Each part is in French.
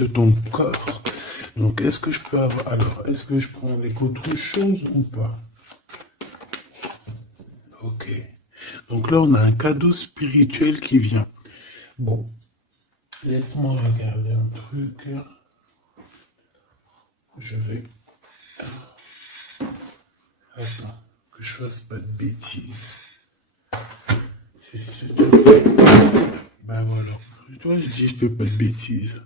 de ton corps. Donc, est-ce que je peux avoir... Alors, est-ce que je prends avec autre chose ou pas? Ok. Donc là, on a un cadeau spirituel qui vient. Bon, laisse-moi regarder un truc. Je vais... Attends, que je fasse pas de bêtises. C'est sûr. Ben voilà. Toi, je dis, je fais pas de bêtises.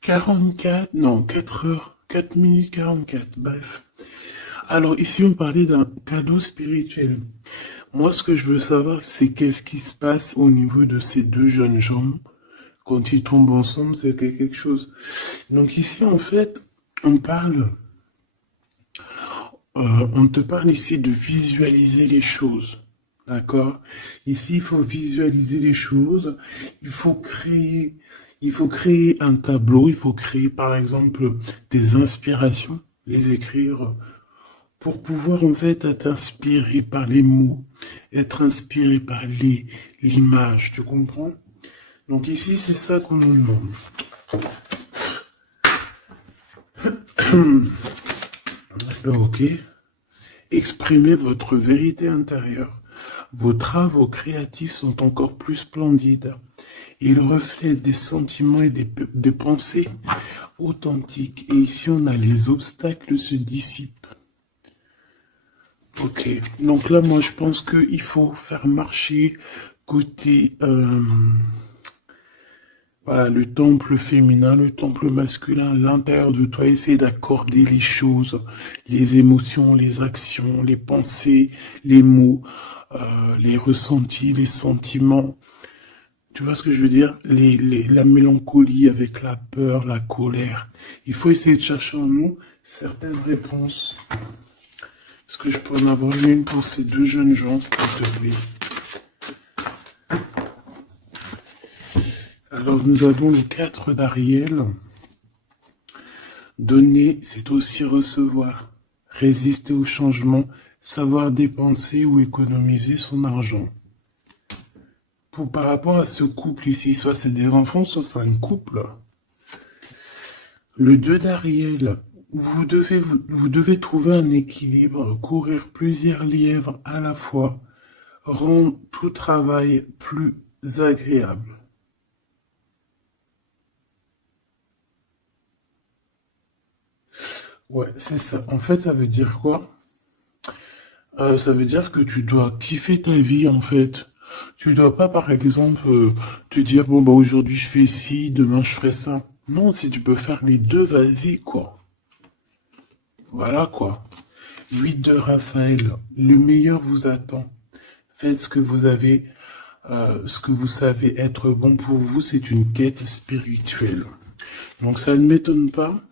44, non, 4 heures, 4 minutes 44, bref. Alors ici, on parlait d'un cadeau spirituel. Moi, ce que je veux savoir, c'est qu'est-ce qui se passe au niveau de ces deux jeunes gens. Quand ils tombent ensemble, c'est quelque chose. Donc ici, en fait, on parle, on te parle ici de visualiser les choses. D'accord? Ici, il faut visualiser les choses. Il faut créer, il faut créer un tableau. Il faut créer, par exemple, des inspirations, les écrire pour pouvoir, en fait, être inspiré par les mots, être inspiré par l'image. Tu comprends? Donc ici, c'est ça qu'on nous demande. Ok. Exprimez votre vérité intérieure. Vos travaux créatifs sont encore plus splendides. Ils reflètent des sentiments et des pensées authentiques. Et ici, on a les obstacles se dissipent. Ok. Donc là, moi, je pense qu'il faut faire marcher côté... voilà, le temple féminin, le temple masculin, l'intérieur de toi, essayer d'accorder les choses, les émotions, les actions, les pensées, les mots, les ressentis, les sentiments. Tu vois ce que je veux dire? La mélancolie avec la peur, la colère. Il faut essayer de chercher en nous certaines réponses. Est-ce que je peux en avoir une pour ces deux jeunes gens, s'il te plaît? Alors, nous avons le 4 d'Ariel. Donner, c'est aussi recevoir. Résister au changement, savoir dépenser ou économiser son argent. Par rapport à ce couple ici, soit c'est des enfants, soit c'est un couple. Le 2 d'Ariel, vous devez trouver un équilibre, courir plusieurs lièvres à la fois, rendre tout travail plus agréable. Ouais, c'est ça. En fait, ça veut dire quoi? Ça veut dire que tu dois kiffer ta vie, en fait. Tu dois pas, par exemple, te dire, bon, bah, aujourd'hui je fais ci, demain je ferai ça. Non, si tu peux faire les deux, vas-y, quoi. Voilà, quoi. 8 de Raphaël, le meilleur vous attend. Faites ce que vous avez, ce que vous savez être bon pour vous, c'est une quête spirituelle. Donc ça ne m'étonne pas,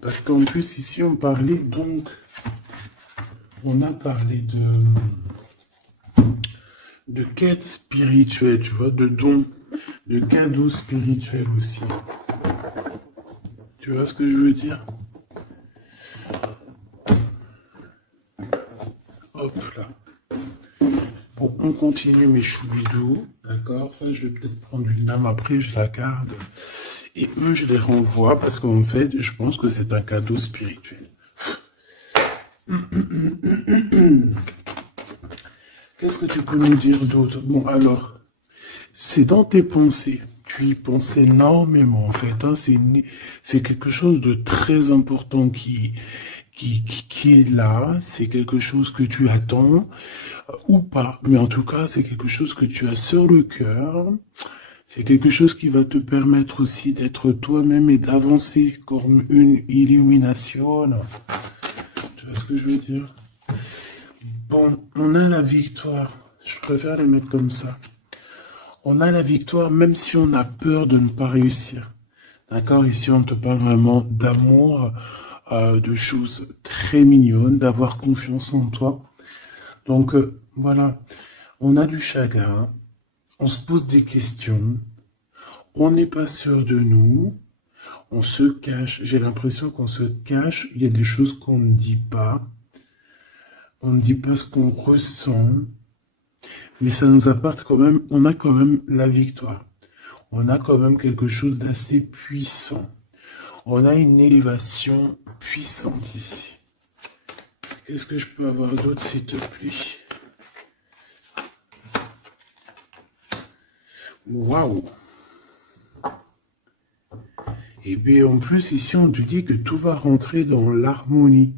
parce qu'en plus ici on parlait donc, on a parlé de quête spirituelle, tu vois, de dons, de cadeaux spirituels aussi. Tu vois ce que je veux dire? Hop là. Bon, on continue mes choubidous, d'accord? Ça, je vais peut-être prendre une lame après, je la garde. Et eux, je les renvoie parce qu'en fait, je pense que c'est un cadeau spirituel. Qu'est-ce que tu peux nous dire d'autre? Bon, alors, c'est dans tes pensées. Tu y penses énormément, en fait. Hein. C'est quelque chose de très important qui est là. C'est quelque chose que tu attends ou pas. Mais en tout cas, c'est quelque chose que tu as sur le cœur. C'est quelque chose qui va te permettre aussi d'être toi-même et d'avancer comme une illumination. Tu vois ce que je veux dire? Bon, on a la victoire. Je préfère les mettre comme ça. On a la victoire même si on a peur de ne pas réussir. D'accord? Ici, on te parle vraiment d'amour, de choses très mignonnes, d'avoir confiance en toi. Donc, voilà. On a du chagrin. On se pose des questions. On n'est pas sûr de nous. On se cache. J'ai l'impression qu'on se cache. Il y a des choses qu'on ne dit pas. On ne dit pas ce qu'on ressent. Mais ça nous apporte quand même, on a quand même la victoire. on a quand même quelque chose d'assez puissant. On a une élévation puissante ici. Qu'est-ce que je peux avoir d'autre, s'il te plaît? Waouh! Et bien en plus, ici, on te dit que tout va rentrer dans l'harmonie.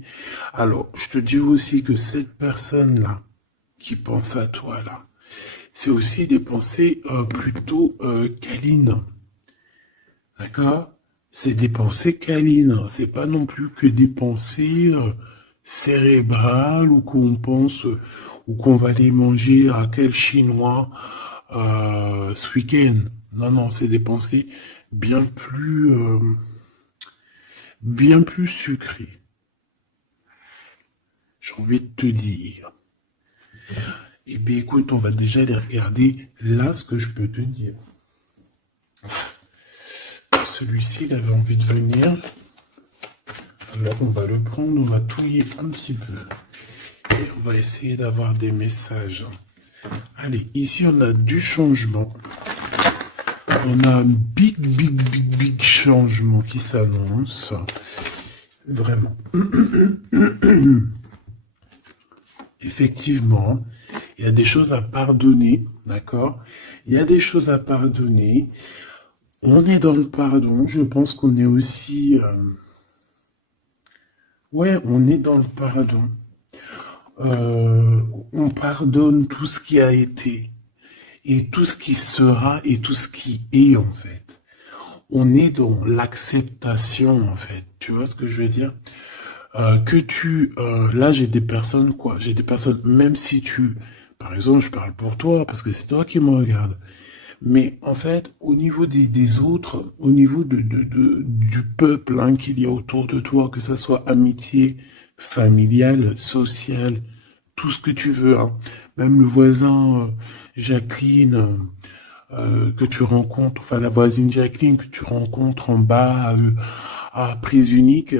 Alors, je te dis aussi que cette personne-là, qui pense à toi, là, c'est aussi des pensées plutôt câlines. D'accord? C'est des pensées câlines. C'est pas non plus que des pensées cérébrales ou qu'on pense ou qu'on va aller manger à quel chinois ce week-end. Non, non, c'est des pensées bien plus sucrées. J'ai envie de te dire. Eh bien, écoute, on va déjà les regarder là, ce que je peux te dire. Celui-ci, il avait envie de venir. Alors, on va le prendre, on va touiller un petit peu. Et on va essayer d'avoir des messages. Allez, ici, on a du changement. On a un big changement qui s'annonce. Vraiment. Effectivement, il y a des choses à pardonner, d'accord? Il y a des choses à pardonner. On est dans le pardon. Je pense qu'on est aussi... Ouais, on est dans le pardon. On pardonne tout ce qui a été et tout ce qui sera et tout ce qui est, en fait. On est dans l'acceptation, en fait. Tu vois ce que je veux dire? Là, j'ai des personnes, quoi. J'ai des personnes, même si par exemple, je parle pour toi, parce que c'est toi qui me regardes. Mais en fait, au niveau des autres, au niveau du peuple hein, qu'il y a autour de toi, que ça soit amitié, familiale, sociale, tout ce que tu veux, hein. Même le voisin Jacqueline que tu rencontres, enfin la voisine Jacqueline que tu rencontres en bas à prise unique,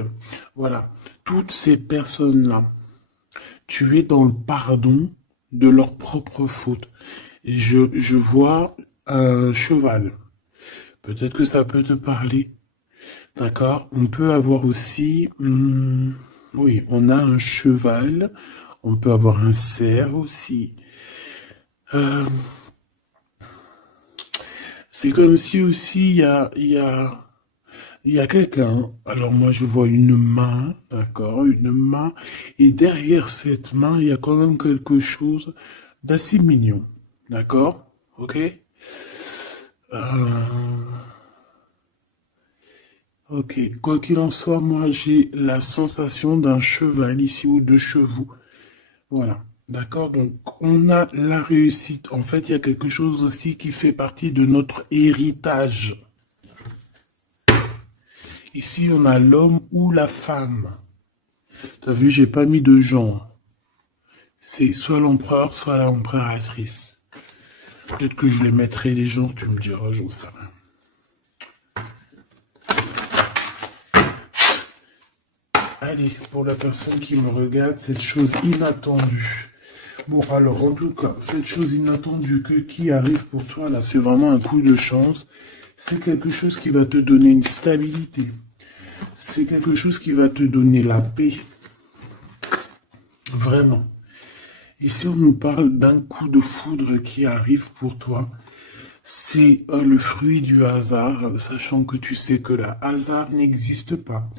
voilà, toutes ces personnes-là, tu es dans le pardon de leurs propres fautes. Et je vois un cheval. Peut-être que ça peut te parler. D'accord? On peut avoir aussi... oui, on a un cheval. On peut avoir un cerf aussi. C'est comme si aussi il y a quelqu'un. Alors moi je vois une main, d'accord, une main. Et derrière cette main, il y a quand même quelque chose d'assez mignon. D'accord? Ok? Ok, quoi qu'il en soit, moi j'ai la sensation d'un cheval ici ou de chevaux. Voilà, d'accord? Donc on a la réussite. En fait, il y a quelque chose aussi qui fait partie de notre héritage. Ici, on a l'homme ou la femme. T'as vu, j'ai pas mis de genre. C'est soit l'empereur, soit l'empératrice. Peut-être que je les mettrai les gens, tu me diras, j'en sais rien. Allez, pour la personne qui me regarde, cette chose inattendue. Bon, alors, en tout cas, cette chose inattendue qui arrive pour toi, là, c'est vraiment un coup de chance. C'est quelque chose qui va te donner une stabilité. C'est quelque chose qui va te donner la paix. Vraiment. Ici, on nous parle d'un coup de foudre qui arrive pour toi. C'est le fruit du hasard, sachant que tu sais que le hasard n'existe pas.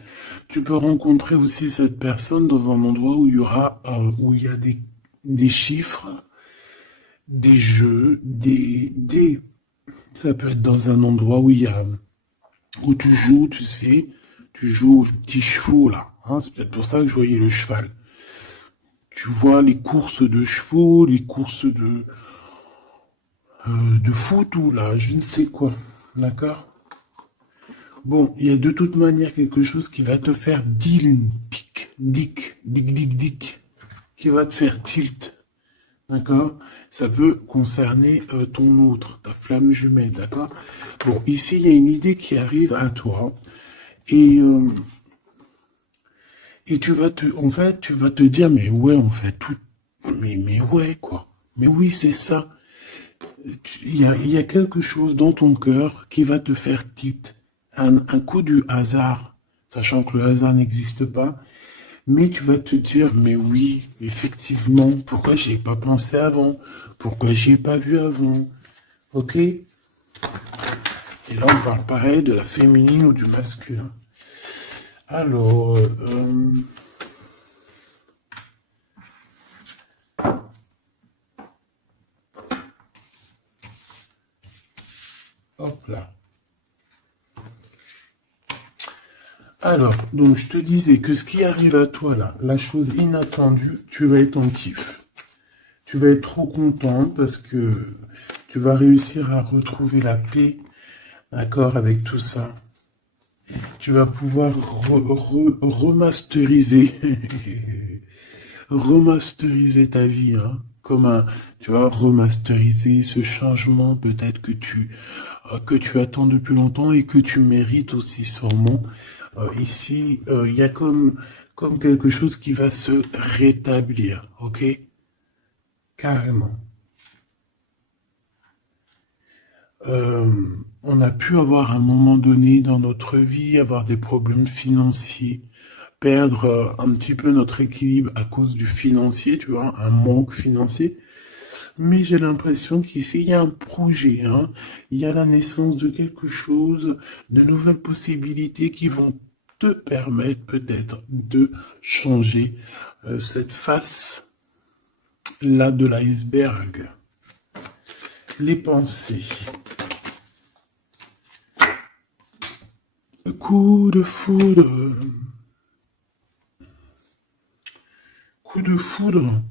Tu peux rencontrer aussi cette personne dans un endroit où où il y a des chiffres, des jeux, ça peut être dans un endroit où tu joues, tu sais, tu joues aux petits chevaux là. Hein, c'est peut-être pour ça que je voyais le cheval. Tu vois les courses de chevaux, les courses de foot ou là, je ne sais quoi. D'accord? Bon, il y a de toute manière quelque chose qui va te faire dick, qui va te faire tilt. D'accord? Ça peut concerner ton autre, ta flamme jumelle, d'accord? Bon, ici, il y a une idée qui arrive à toi. Et, en fait, tu vas te dire, mais ouais, en fait, tout, mais ouais, quoi. Mais oui, c'est ça. Il y a quelque chose dans ton cœur qui va te faire tilt. Un coup du hasard, sachant que le hasard n'existe pas, mais tu vas te dire, mais oui, effectivement, pourquoi j'y ai pas pensé avant? Pourquoi j'y ai pas vu avant? Ok? Et là, on parle pareil de la féminine ou du masculin. Alors, hop là. Alors, donc je te disais que ce qui arrive à toi là, la chose inattendue, tu vas être en kiff. Tu vas être trop content parce que tu vas réussir à retrouver la paix, d'accord, avec tout ça. Tu vas pouvoir remasteriser, remasteriser ta vie, hein, comme un, tu vois, remasteriser ce changement peut-être que tu attends depuis longtemps et que tu mérites aussi sûrement. Ici, il y a comme quelque chose qui va se rétablir, ok? Carrément. On a pu avoir un moment donné dans notre vie, avoir des problèmes financiers, perdre un petit peu notre équilibre à cause du financier, tu vois, un manque financier. Mais j'ai l'impression qu'ici, il y a un projet, hein. Il y a la naissance de quelque chose, de nouvelles possibilités qui vont te permettre peut-être de changer cette face-là de l'iceberg. Les pensées. Coup de foudre. Coup de foudre.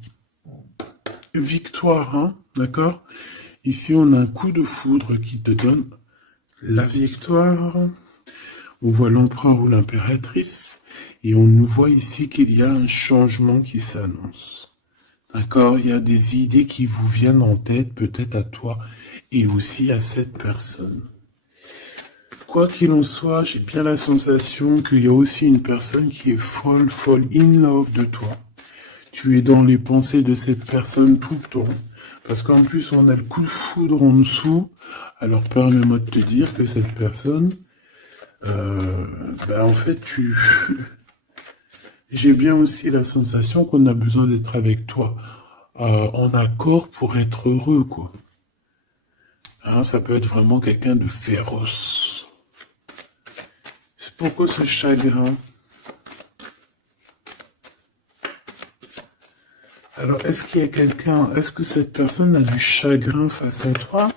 Victoire, hein, d'accord? Ici, on a un coup de foudre qui te donne la victoire. On voit l'empereur ou l'impératrice. Et on nous voit ici qu'il y a un changement qui s'annonce. D'accord? Il y a des idées qui vous viennent en tête, peut-être à toi et aussi à cette personne. Quoi qu'il en soit, j'ai bien la sensation qu'il y a aussi une personne qui est folle in love de toi. Tu es dans les pensées de cette personne tout le temps. Parce qu'en plus, on a le coup de foudre en dessous. Alors, permets-moi de te dire que cette personne, en fait, j'ai bien aussi la sensation qu'on a besoin d'être avec toi en accord pour être heureux, quoi. Hein, ça peut être vraiment quelqu'un de féroce. C'est pourquoi ce chagrin? Alors, est-ce qu'il y a quelqu'un, est-ce que cette personne a du chagrin face à toi,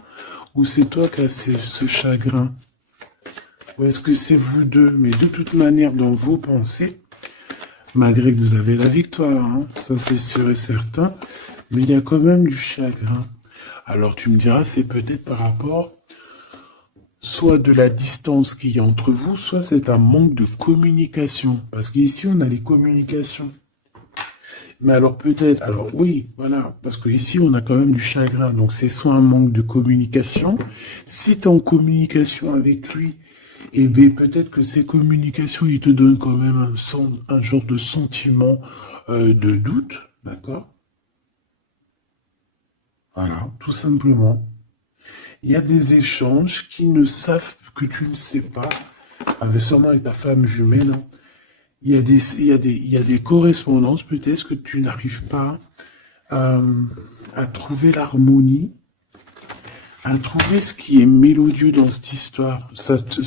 ou c'est toi qui as ce chagrin? Ou est-ce que c'est vous deux? Mais de toute manière, dans vos pensées, malgré que vous avez la victoire, hein, ça c'est sûr et certain, mais il y a quand même du chagrin. Alors tu me diras, c'est peut-être par rapport soit de la distance qu'il y a entre vous, soit c'est un manque de communication. Parce qu'ici, on a les communications. Mais alors peut-être, alors oui, voilà, parce que ici on a quand même du chagrin, donc c'est soit un manque de communication. Si tu es en communication avec lui, eh bien peut-être que ces communications, il te donnent quand même un genre de sentiment de doute, d'accord? Voilà, tout simplement. Il y a des échanges qui ne savent que tu ne sais pas, avec sûrement avec ta femme jumelle, hein. Il y a des correspondances peut-être que tu n'arrives pas à trouver l'harmonie, à trouver ce qui est mélodieux dans cette histoire. Ça te...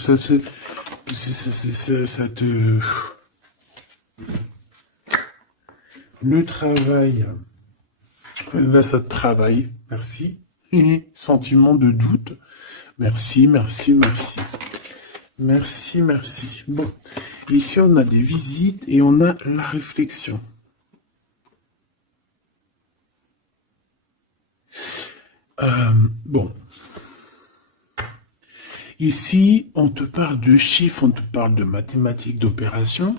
Le travail, là ça te travaille, merci. Sentiment de doute, merci, merci, merci. Merci, merci. Bon, ici on a des visites et on a la réflexion. Bon. Ici, on te parle de chiffres, on te parle de mathématiques, d'opérations.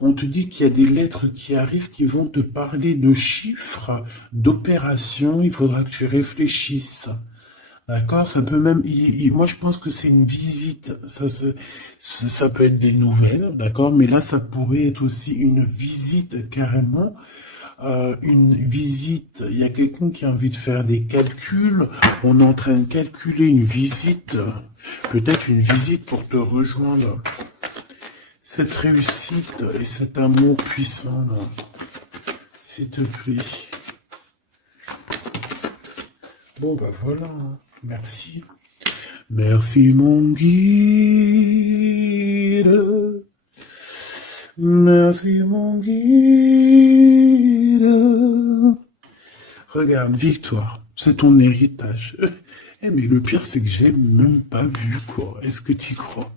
On te dit qu'il y a des lettres qui arrivent qui vont te parler de chiffres, d'opérations. Il faudra que tu réfléchisses. D'accord? Ça peut même... moi, je pense que c'est une visite. Ça peut être des nouvelles, d'accord? Mais là, ça pourrait être aussi une visite carrément une visite, il y a quelqu'un qui a envie de faire des calculs, on est en train de calculer une visite, peut-être une visite pour te rejoindre. Cette réussite et cet amour puissant, là, s'il te plaît. Bon, bah voilà, hein. Merci. Merci mon guide. Merci mon guide. Regarde, victoire, c'est ton héritage. Eh, mais le pire, c'est que j'ai même pas vu, quoi. Est-ce que tu y crois?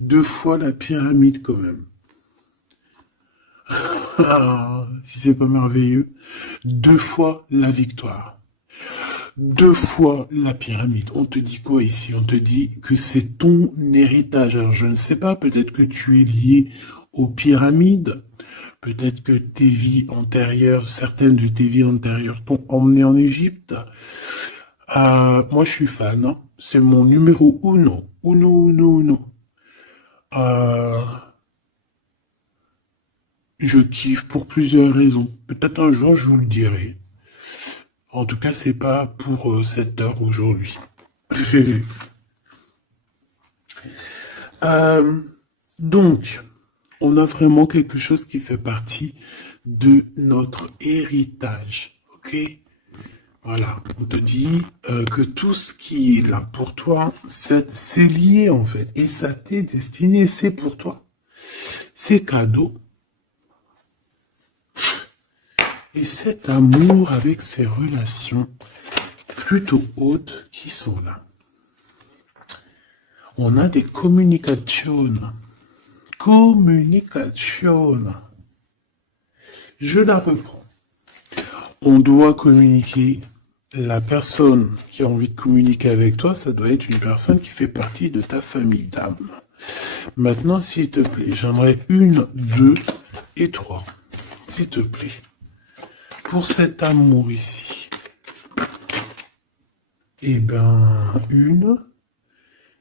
2 fois la pyramide, quand même. Ah, si c'est pas merveilleux. 2 fois la victoire. 2 fois la pyramide. On te dit quoi ici? On te dit que c'est ton héritage. Alors, je ne sais pas, peut-être que tu es lié aux pyramides. Peut-être que tes vies antérieures, certaines de tes vies antérieures t'ont emmené en Égypte. Moi, je suis fan, hein. C'est mon numéro uno. Uno, uno, uno. Euh, je kiffe pour plusieurs raisons. Peut-être un jour, je vous le dirai. En tout cas, c'est pas pour cette heure aujourd'hui. Euh, donc, on a vraiment quelque chose qui fait partie de notre héritage, ok? Voilà, on te dit que tout ce qui est là pour toi, c'est lié en fait, et ça t'est destiné, c'est pour toi. C'est cadeau. Et cet amour avec ces relations plutôt hautes qui sont là. On a des communications. Communication. Je la reprends. On doit communiquer. La personne qui a envie de communiquer avec toi, ça doit être une personne qui fait partie de ta famille d'âme. Maintenant, s'il te plaît, j'aimerais 1, 2 et 3. S'il te plaît. Pour cet amour ici. Eh ben, 1,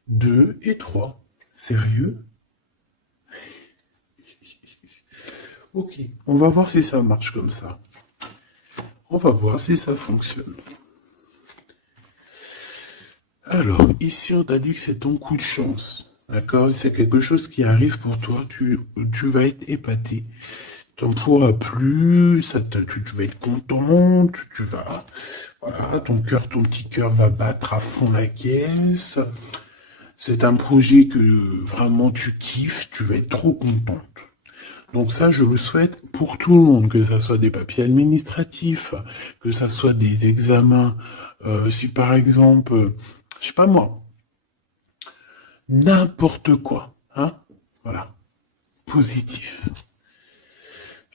2 et 3. Sérieux? Ok, on va voir si ça marche comme ça. On va voir si ça fonctionne. Alors, ici, on t'a dit que c'est ton coup de chance. D'accord? C'est quelque chose qui arrive pour toi. Tu vas être épaté. T'en pourras plus. Tu vas être content. Tu vas... Voilà, ton petit cœur va battre à fond la caisse. C'est un projet que vraiment tu kiffes. Tu vas être trop contente. Donc ça, je le souhaite pour tout le monde, que ça soit des papiers administratifs, que ça soit des examens. Si par exemple, je sais pas moi, n'importe quoi, hein, voilà, positif.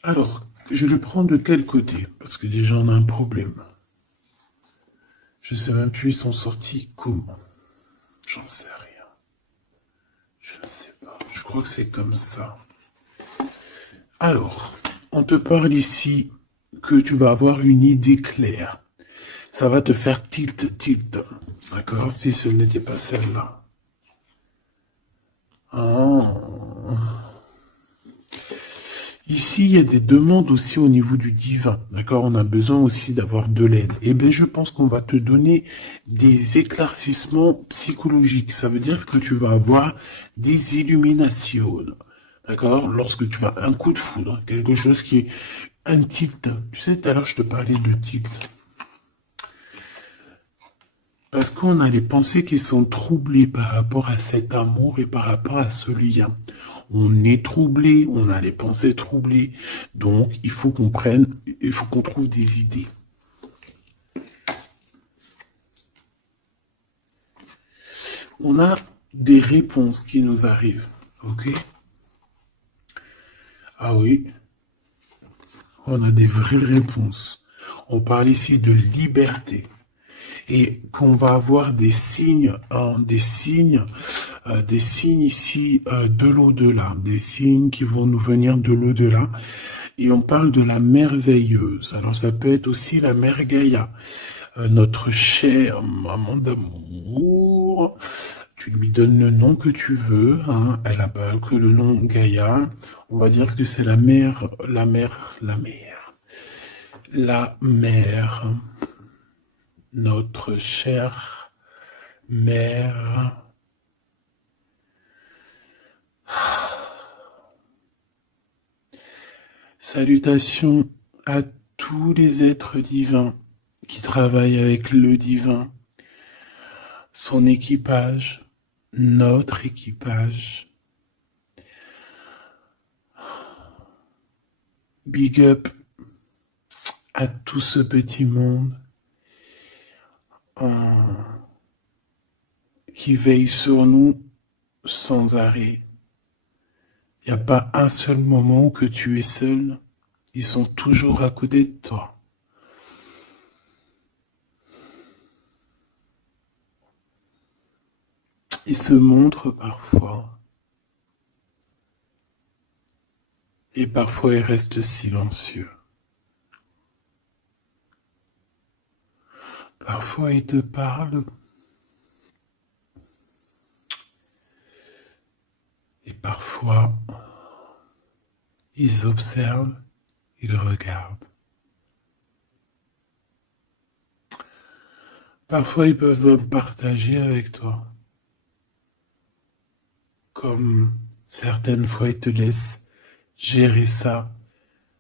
Alors, je le prends de quel côté? Parce que déjà, on a un problème. Je sais même plus, ils sont sortis comment. J'en sais rien. Je ne sais pas. Je crois que c'est comme ça. Alors, on te parle ici que tu vas avoir une idée claire. Ça va te faire tilt. D'accord? Si ce n'était pas celle-là. Ah. Ici, il y a des demandes aussi au niveau du divin. D'accord? On a besoin aussi d'avoir de l'aide. Eh bien, je pense qu'on va te donner des éclaircissements psychologiques. Ça veut dire que tu vas avoir des illuminations. D'accord? Lorsque tu vas un coup de foudre, quelque chose qui est un tilt. Tu sais, tout à l'heure, je te parlais de tilt. Parce qu'on a les pensées qui sont troublées par rapport à cet amour et par rapport à ce lien. On est troublé, on a les pensées troublées. Donc, il faut qu'on trouve des idées. On a des réponses qui nous arrivent. Ok? Ah oui. On a des vraies réponses. On parle ici de liberté. Et qu'on va avoir des signes, des signes ici de l'au-delà, des signes qui vont nous venir de l'au-delà. Et on parle de la merveilleuse. Alors ça peut être aussi la mère Gaïa, notre chère maman d'amour. Tu lui donnes le nom que tu veux, hein. Elle n'a pas que le nom Gaïa. On va dire que c'est la mère. La mère, notre chère mère, salutations à tous les êtres divins qui travaillent avec le divin, son équipage, notre équipage. Big up à tout ce petit monde qui veille sur nous sans arrêt. Il n'y a pas un seul moment où que tu es seul. Ils sont toujours à côté de toi. Ils se montrent parfois. Et parfois ils restent silencieux. Parfois ils te parlent. Et parfois ils observent, ils regardent. Parfois ils peuvent même partager avec toi. Comme certaines fois ils te laissent gérer ça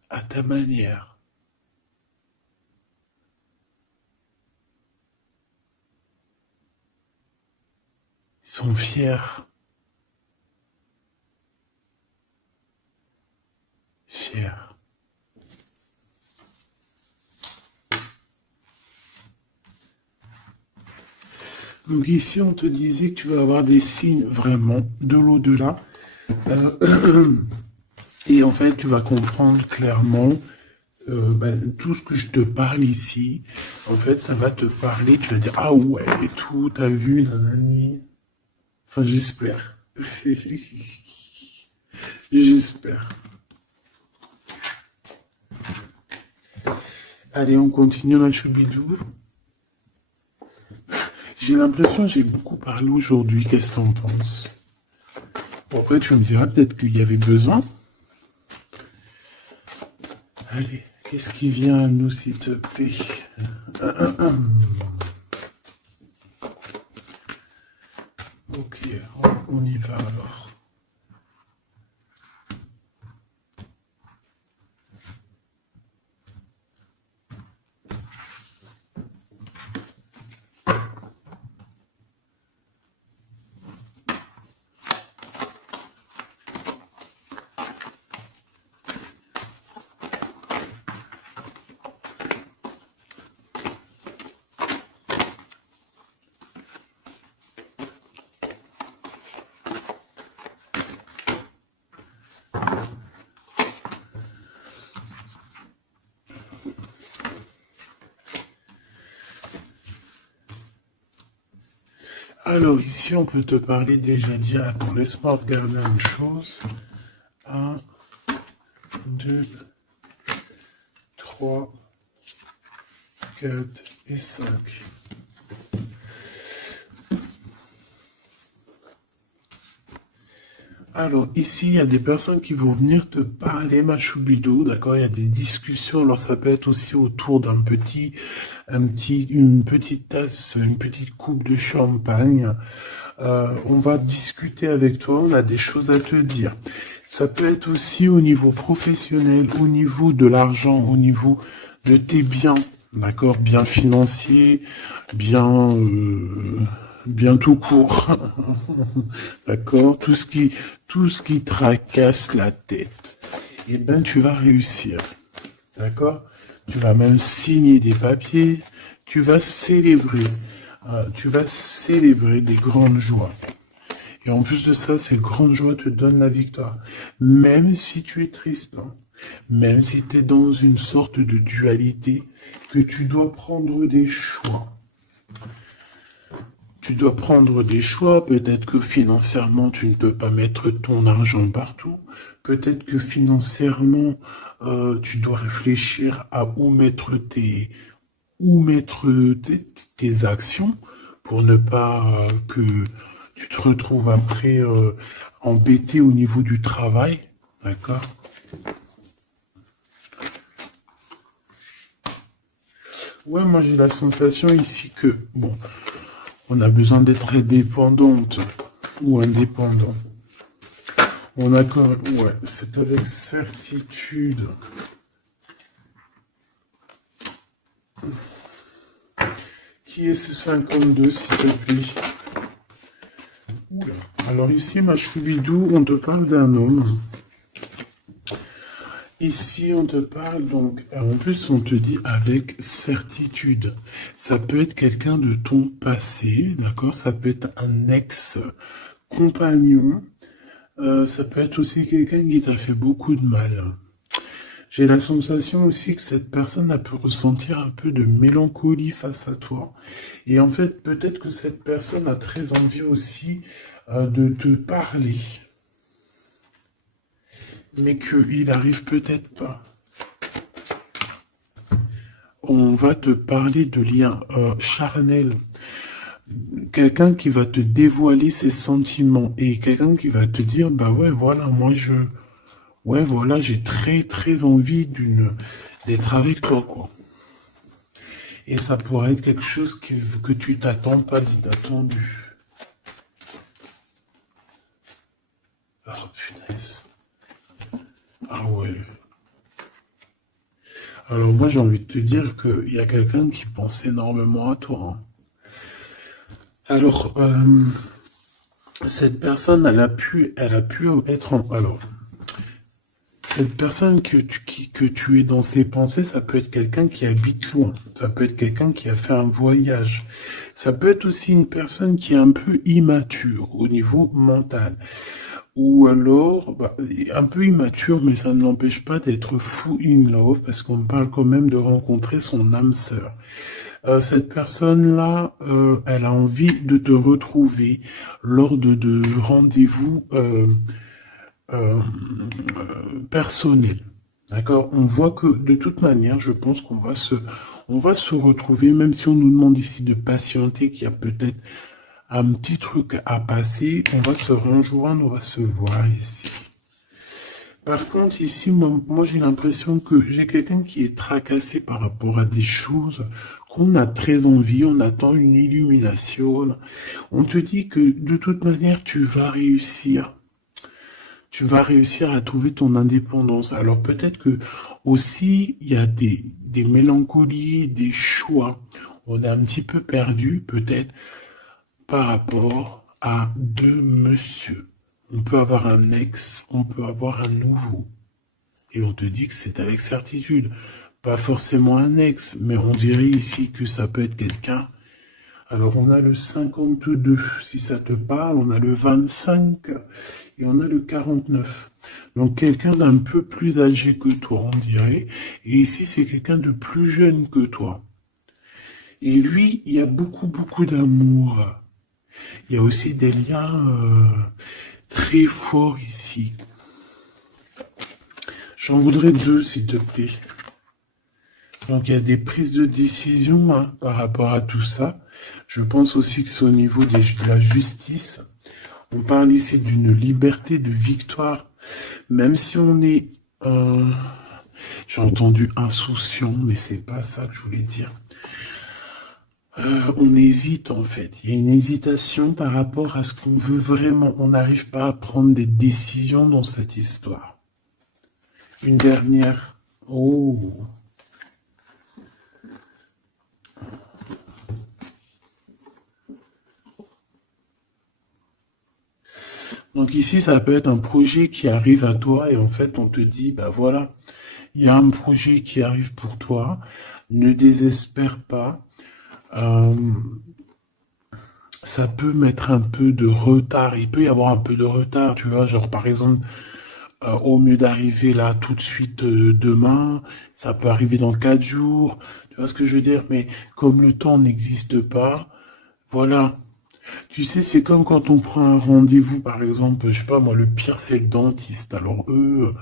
à ta manière. Ils sont fiers. Fiers. Donc ici, on te disait que tu vas avoir des signes vraiment de l'au-delà. Et en fait, tu vas comprendre clairement tout ce que je te parle ici. En fait, ça va te parler. Tu vas dire, ah ouais, et tout, t'as vu, nanani. Enfin, j'espère. J'espère. Allez, on continue ma choubidou. J'ai l'impression que j'ai beaucoup parlé aujourd'hui. Qu'est-ce que t'en penses? Bon, après, tu me diras peut-être qu'il y avait besoin. Allez, qu'est-ce qui vient à nous, s'il te plaît? Ok, on y va alors. Alors ici, on peut te parler déjà dire, attends, laisse-moi regarder une chose. 1, 2, 3, 4 et 5. Alors ici, il y a des personnes qui vont venir te parler, ma choubido, d'accord? Il y a des discussions, alors ça peut être aussi autour d'une petite tasse, une petite coupe de champagne. On va discuter avec toi, on a des choses à te dire. Ça peut être aussi au niveau professionnel, au niveau de l'argent, au niveau de tes biens, d'accord? Bien financier, bien tout court. D'accord? Tout ce qui tracasse la tête. Eh ben, tu vas réussir. D'accord? Tu vas même signer des papiers. Tu vas célébrer. Tu vas célébrer des grandes joies. Et en plus de ça, ces grandes joies te donnent la victoire. Même si tu es triste, hein, même si tu es dans une sorte de dualité, que tu dois prendre des choix. Tu dois prendre des choix, peut-être que financièrement tu ne peux pas mettre ton argent partout, peut-être que financièrement tu dois réfléchir à tes actions pour ne pas que tu te retrouves après embêté au niveau du travail, d'accord? Ouais, moi j'ai la sensation ici que, bon, on a besoin d'être indépendante ou indépendant. On a quand même, ouais, c'est avec certitude. Qui est ce 52, s'il te plaît? Oula. Alors ici, ma choubidou, on te parle d'un homme. Ici, on te parle donc, en plus, on te dit avec certitude. Ça peut être quelqu'un de ton passé, d'accord? Ça peut être un ex-compagnon. Ça peut être aussi quelqu'un qui t'a fait beaucoup de mal. J'ai la sensation aussi que cette personne a pu ressentir un peu de mélancolie face à toi. Et en fait, peut-être que cette personne a très envie aussi de te parler, mais qu'il n'arrive peut-être pas. On va te parler de liens charnels. Quelqu'un qui va te dévoiler ses sentiments et quelqu'un qui va te dire, bah ouais, voilà, ouais, voilà, j'ai très, très envie d'être avec toi, quoi. Et ça pourrait être quelque chose que tu t'attends pas d'inattendu. Ah, punaise. Ah ouais. Alors moi, j'ai envie de te dire qu'il y a quelqu'un qui pense énormément à toi, hein. Alors, cette personne, elle a pu être alors, cette personne que tu es dans ses pensées, ça peut être quelqu'un qui habite loin, ça peut être quelqu'un qui a fait un voyage, ça peut être aussi une personne qui est un peu immature au niveau mental, ou alors bah, un peu immature, mais ça ne l'empêche pas d'être fou in love, parce qu'on parle quand même de rencontrer son âme sœur. Cette personne-là, elle a envie de te retrouver lors de rendez-vous personnels. D'accord? On voit que de toute manière, je pense on va se retrouver, même si on nous demande ici de patienter, qu'il y a peut-être un petit truc à passer, on va se rejoindre, on va se voir ici. Par contre, ici, moi j'ai l'impression que j'ai quelqu'un qui est tracassé par rapport à des choses qu'on a très envie, on attend une illumination. On te dit que de toute manière, tu vas réussir. Tu vas réussir à trouver ton indépendance. Alors peut-être que aussi, il y a des mélancolies, des choix. On est un petit peu perdu, peut-être, par rapport à deux monsieur. On peut avoir un ex, on peut avoir un nouveau. Et on te dit que c'est avec certitude. Pas forcément un ex, mais on dirait ici que ça peut être quelqu'un. Alors on a le 52, si ça te parle, on a le 25 et on a le 49. Donc quelqu'un d'un peu plus âgé que toi, on dirait. Et ici, c'est quelqu'un de plus jeune que toi. Et lui, il y a beaucoup, beaucoup d'amour. Il y a aussi des liens très forts ici. J'en voudrais deux, s'il te plaît. Donc il y a des prises de décision hein, par rapport à tout ça. Je pense aussi que c'est au niveau de la justice. On parle ici d'une liberté de victoire. Même si on est, j'ai entendu insouciant, mais c'est pas ça que je voulais dire. On hésite en fait. Il y a une hésitation par rapport à ce qu'on veut vraiment. On n'arrive pas à prendre des décisions dans cette histoire. Une dernière. Oh. Donc ici, ça peut être un projet qui arrive à toi et en fait, on te dit, bah voilà, il y a un projet qui arrive pour toi. Ne désespère pas. Euh, ça peut mettre un peu de retard. Il peut y avoir un peu de retard, tu vois. Genre, par exemple, au mieux d'arriver là tout de suite demain, ça peut arriver dans 4 jours. Tu vois ce que je veux dire? Mais comme le temps n'existe pas, voilà. Tu sais, c'est comme quand on prend un rendez-vous, par exemple, je sais pas moi, le pire c'est le dentiste. Alors eux,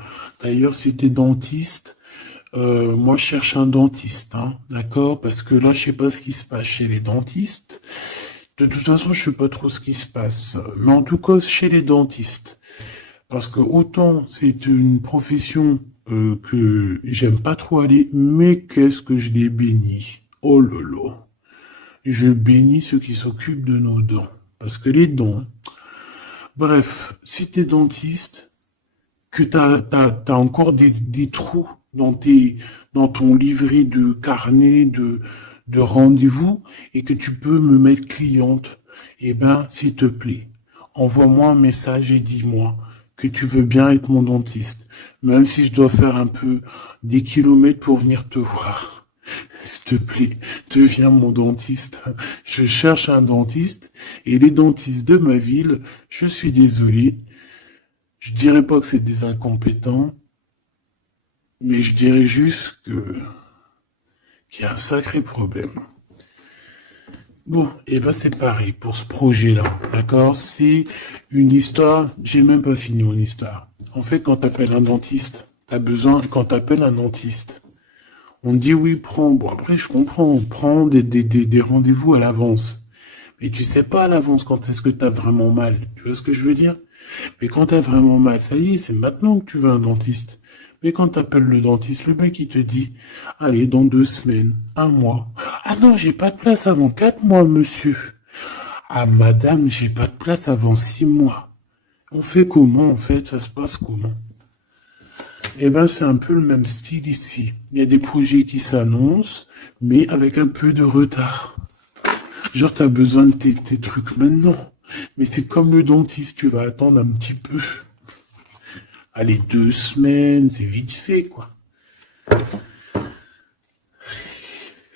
d'ailleurs, si t'es dentiste, moi je cherche un dentiste, hein, d'accord? Parce que là, je sais pas ce qui se passe chez les dentistes. De toute façon, je sais pas trop ce qui se passe. Mais en tout cas, chez les dentistes. Parce que autant c'est une profession que j'aime pas trop aller, mais qu'est-ce que je l'ai béni. Oh lolo. Je bénis ceux qui s'occupent de nos dents. Parce que les dents... Bref, si t'es dentiste, que t'as encore des trous dans ton livret de carnet de rendez-vous et que tu peux me mettre cliente, eh ben, s'il te plaît, envoie-moi un message et dis-moi que tu veux bien être mon dentiste, même si je dois faire un peu des kilomètres pour venir te voir. S'il te plaît, deviens mon dentiste. Je cherche un dentiste et les dentistes de ma ville, je suis désolé, je dirais pas que c'est des incompétents, mais je dirais juste qu'il y a un sacré problème. Bon, et ben c'est pareil pour ce projet-là, d'accord? C'est une histoire, j'ai même pas fini mon histoire. En fait, quand t'appelles un dentiste, quand t'appelles un dentiste, on te dit oui, prends, bon après je comprends, prends des rendez-vous à l'avance. Mais tu sais pas à l'avance quand est-ce que t'as vraiment mal, tu vois ce que je veux dire? Mais quand t'as vraiment mal, ça y est, c'est maintenant que tu veux un dentiste. Mais quand t'appelles le dentiste, le mec il te dit, allez, dans 2 semaines, un mois. Ah non, j'ai pas de place avant 4 mois, monsieur. Ah madame, j'ai pas de place avant 6 mois. On fait comment en fait? Ça se passe comment? Eh ben c'est un peu le même style ici. Il y a des projets qui s'annoncent, mais avec un peu de retard. Genre t'as besoin de tes trucs maintenant. Mais c'est comme le dentiste, tu vas attendre un petit peu. Allez, 2 semaines, c'est vite fait, quoi.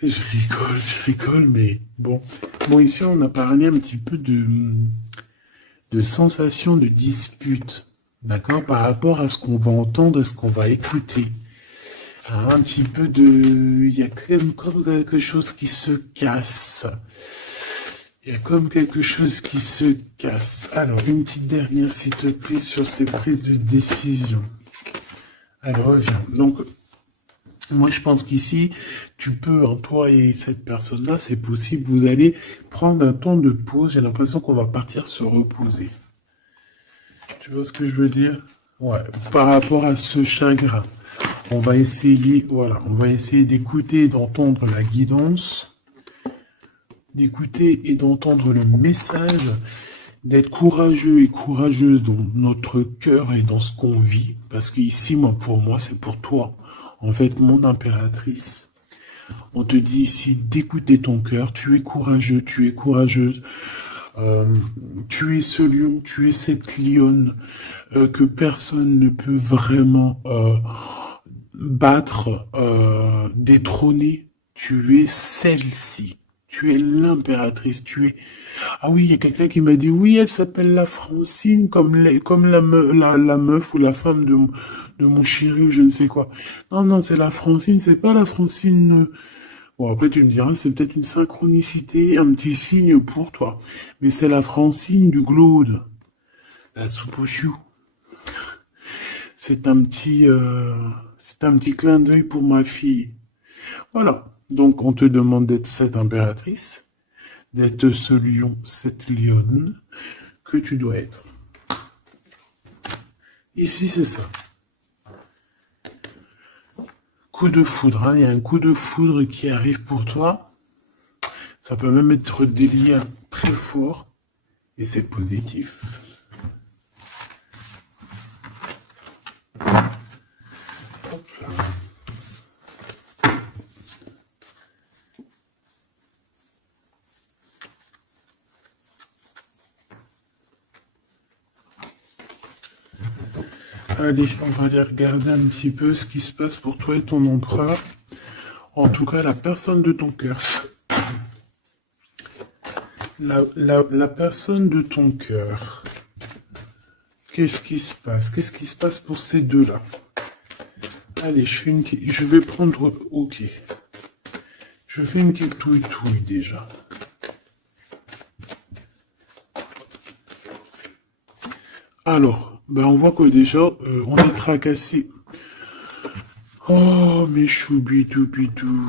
Je rigole, mais bon. Bon, ici, on a parlé un petit peu de sensation de dispute, d'accord, par rapport à ce qu'on va entendre et ce qu'on va écouter. Hein, un petit peu de... Il y a comme quelque chose qui se casse. Il y a comme quelque chose qui se casse. Alors, une petite dernière, s'il te plaît, sur ces prises de décision. Alors, reviens. Donc, moi, je pense qu'ici, tu peux, hein, toi et cette personne-là, c'est possible, vous allez prendre un temps de pause. J'ai l'impression qu'on va partir se reposer. Tu vois ce que je veux dire? Ouais, par rapport à ce chagrin. On va essayer, voilà, on va essayer d'écouter et d'entendre la guidance, d'écouter et d'entendre le message, d'être courageux et courageuse dans notre cœur et dans ce qu'on vit. Parce qu'ici, moi, pour moi, c'est pour toi. En fait, mon impératrice. On te dit ici d'écouter ton cœur. Tu es courageux, tu es courageuse. Euh, Tu es ce lion, tu es cette lionne que personne ne peut vraiment battre, détrôner. Tu es celle-ci. Tu es l'impératrice. Tu es... Ah oui, il y a quelqu'un qui m'a dit, oui, elle s'appelle la Francine, comme la meuf ou la femme de mon chéri ou je ne sais quoi. Non, non, c'est la Francine, c'est pas la Francine. Bon, après, tu me diras, c'est peut-être une synchronicité, un petit signe pour toi. Mais c'est la Francine du Glaude. La soupe aux choux. C'est un petit clin d'œil pour ma fille. Voilà. Donc, on te demande d'être cette impératrice, d'être ce lion, cette lionne que tu dois être. Ici, c'est ça. Coup de foudre, hein. Il y a un coup de foudre qui arrive pour toi. Ça peut même être des liens très forts et c'est positif. Hop là. Allez, on va aller regarder un petit peu ce qui se passe pour toi et ton empereur. En tout cas, la personne de ton cœur. La personne de ton cœur. Qu'est-ce qui se passe? Qu'est-ce qui se passe pour ces deux-là? Allez, je vais prendre... Ok. Je fais une petite touille déjà. Alors, ben on voit que déjà, on est tracassé. Oh, mes choubidou-bidou.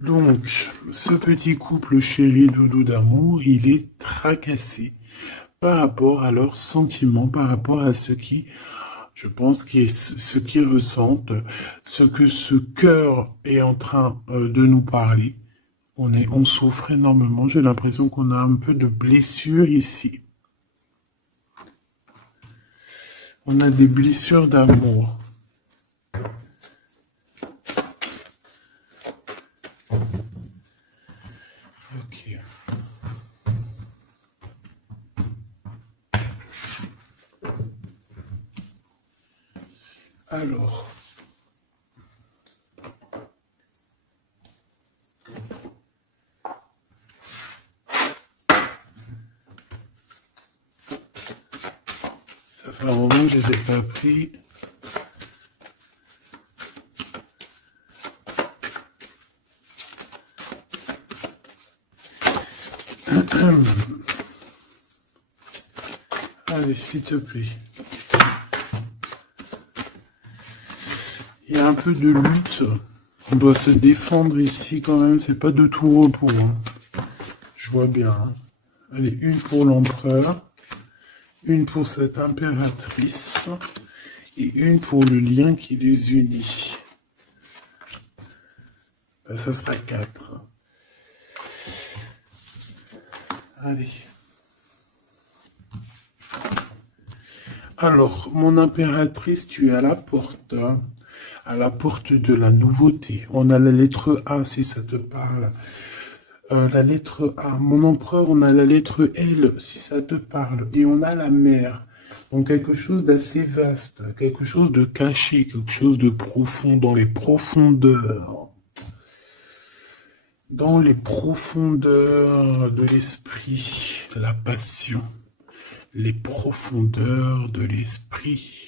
Donc, ce petit couple chéri doudou d'amour, il est tracassé par rapport à leurs sentiments, par rapport à ce qui, Je pense que ce qu'ils ressentent, ce que ce cœur est en train de nous parler, on souffre énormément. J'ai l'impression qu'on a un peu de blessure ici. On a des blessures d'amour. Ok. Alors. Ça fait un moment que je ne les ai pas pris. Allez, s'il te plaît. Il y a un peu de lutte. On doit se défendre ici quand même. C'est pas de tout repos. Hein. Je vois bien. Hein. Allez, une pour l'empereur. Une pour cette impératrice. Et une pour le lien qui les unit. Ben, ça sera 4. Allez. Alors, mon impératrice, tu es à la porte. Hein. À la porte de la nouveauté. On a la lettre A, si ça te parle. La lettre A. Mon empereur, on a la lettre L, si ça te parle. Et on a la mer. Donc quelque chose d'assez vaste, quelque chose de caché, quelque chose de profond, dans les profondeurs. Dans les profondeurs de l'esprit, la passion. Les profondeurs de l'esprit.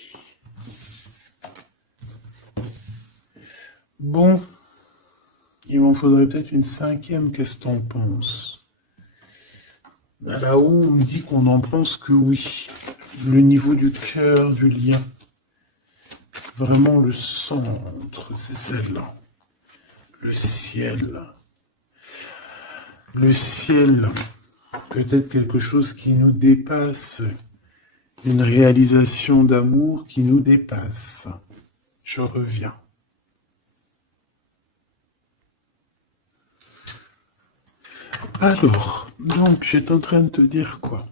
Bon, il m'en faudrait peut-être une 5e, qu'est-ce que t'en penses? Là-haut, on me dit qu'on en pense que oui. Le niveau du cœur, du lien. Vraiment le centre, c'est celle-là. Le ciel. Le ciel. Peut-être quelque chose qui nous dépasse. Une réalisation d'amour qui nous dépasse. Je reviens. Alors, donc, j'étais en train de te dire quoi?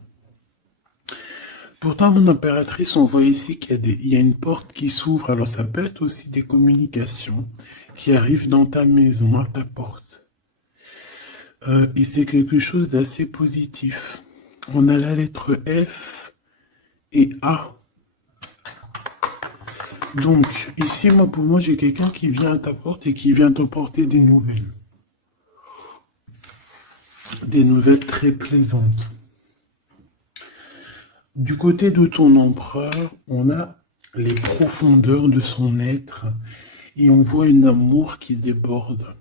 Pourtant, mon impératrice, on voit ici qu'il y a une porte qui s'ouvre. Alors, ça peut être aussi des communications qui arrivent dans ta maison, à ta porte. Et c'est quelque chose d'assez positif. On a la lettre F et A. Donc, ici, pour moi, j'ai quelqu'un qui vient à ta porte et qui vient t'apporter des nouvelles. Des nouvelles très plaisantes. Du côté de ton empereur, on a les profondeurs de son être et on voit un amour qui déborde.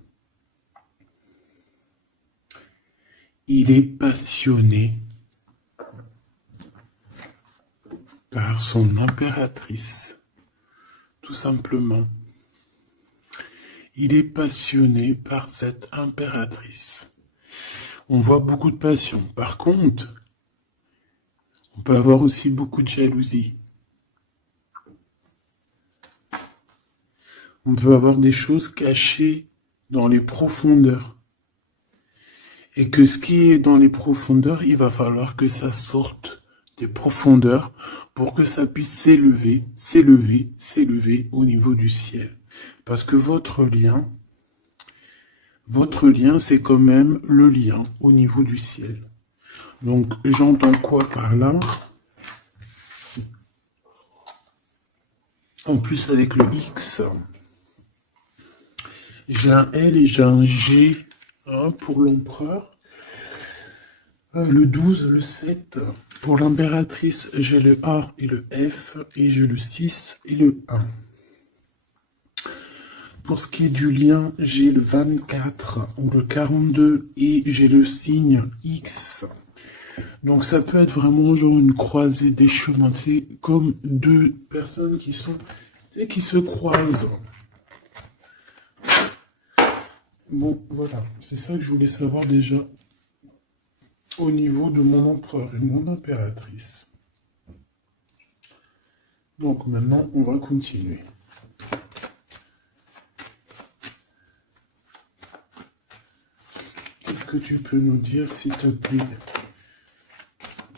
Il est passionné par son impératrice, tout simplement. Il est passionné par cette impératrice. On voit beaucoup de passion. Par contre, on peut avoir aussi beaucoup de jalousie. On peut avoir des choses cachées dans les profondeurs. Et que ce qui est dans les profondeurs, il va falloir que ça sorte des profondeurs pour que ça puisse s'élever, s'élever, s'élever au niveau du ciel. Parce que votre lien, c'est quand même le lien au niveau du ciel. Donc, j'entends quoi par là? En plus, avec le X, j'ai un L et j'ai un G pour l'empereur. Le 12, le 7. Pour l'impératrice, j'ai le A et le F. Et j'ai le 6 et le 1. Pour ce qui est du lien, j'ai le 24 ou le 42 et j'ai le signe X. Donc ça peut être vraiment genre une croisée des chemins. C'est comme deux personnes qui se croisent. Bon, voilà. C'est ça que je voulais savoir déjà au niveau de mon empereur et mon impératrice. Donc maintenant, on va continuer. Qu'est-ce que tu peux nous dire, s'il te plaît,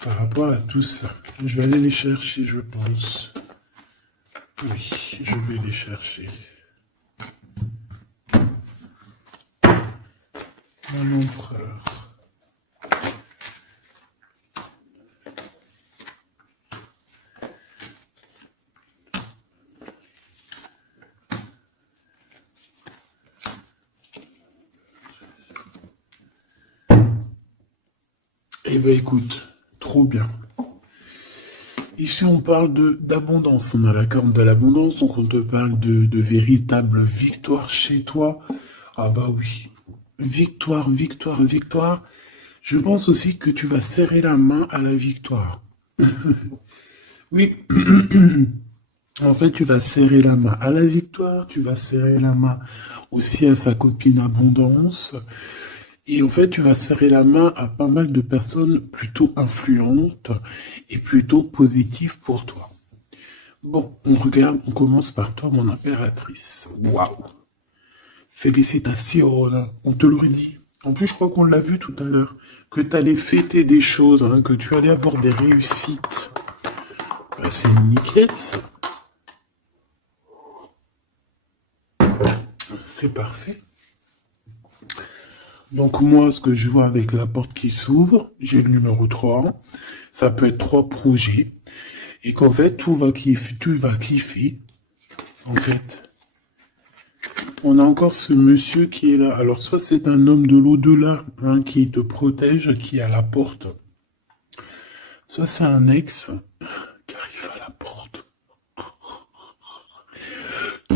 par rapport à tout ça? Je vais aller les chercher, je pense. Oui, je vais les chercher. Un empereur. Eh ben écoute, trop bien. Ici, on parle d'abondance. On a la carte de l'abondance, donc on te parle de véritable victoire chez toi. Ah bah oui. Victoire, victoire, victoire. Je pense aussi que tu vas serrer la main à la victoire. Oui. En fait, tu vas serrer la main à la victoire, tu vas serrer la main aussi à sa copine abondance. Et en fait, tu vas serrer la main à pas mal de personnes plutôt influentes et plutôt positives pour toi. Bon, on regarde, on commence par toi, mon impératrice. Waouh! Félicitations, on te l'aurait dit. En plus, je crois qu'on l'a vu tout à l'heure, que tu allais fêter des choses, hein, que tu allais avoir des réussites. Bah, c'est nickel, ça. C'est parfait. Donc moi, ce que je vois avec la porte qui s'ouvre, j'ai le numéro 3. Ça peut être 3 projets. Et qu'en fait, tu vas kiffer. En fait, on a encore ce monsieur qui est là. Alors, soit c'est un homme de l'au-delà, hein, qui te protège, qui est à la porte. Soit c'est un ex qui arrive à la porte.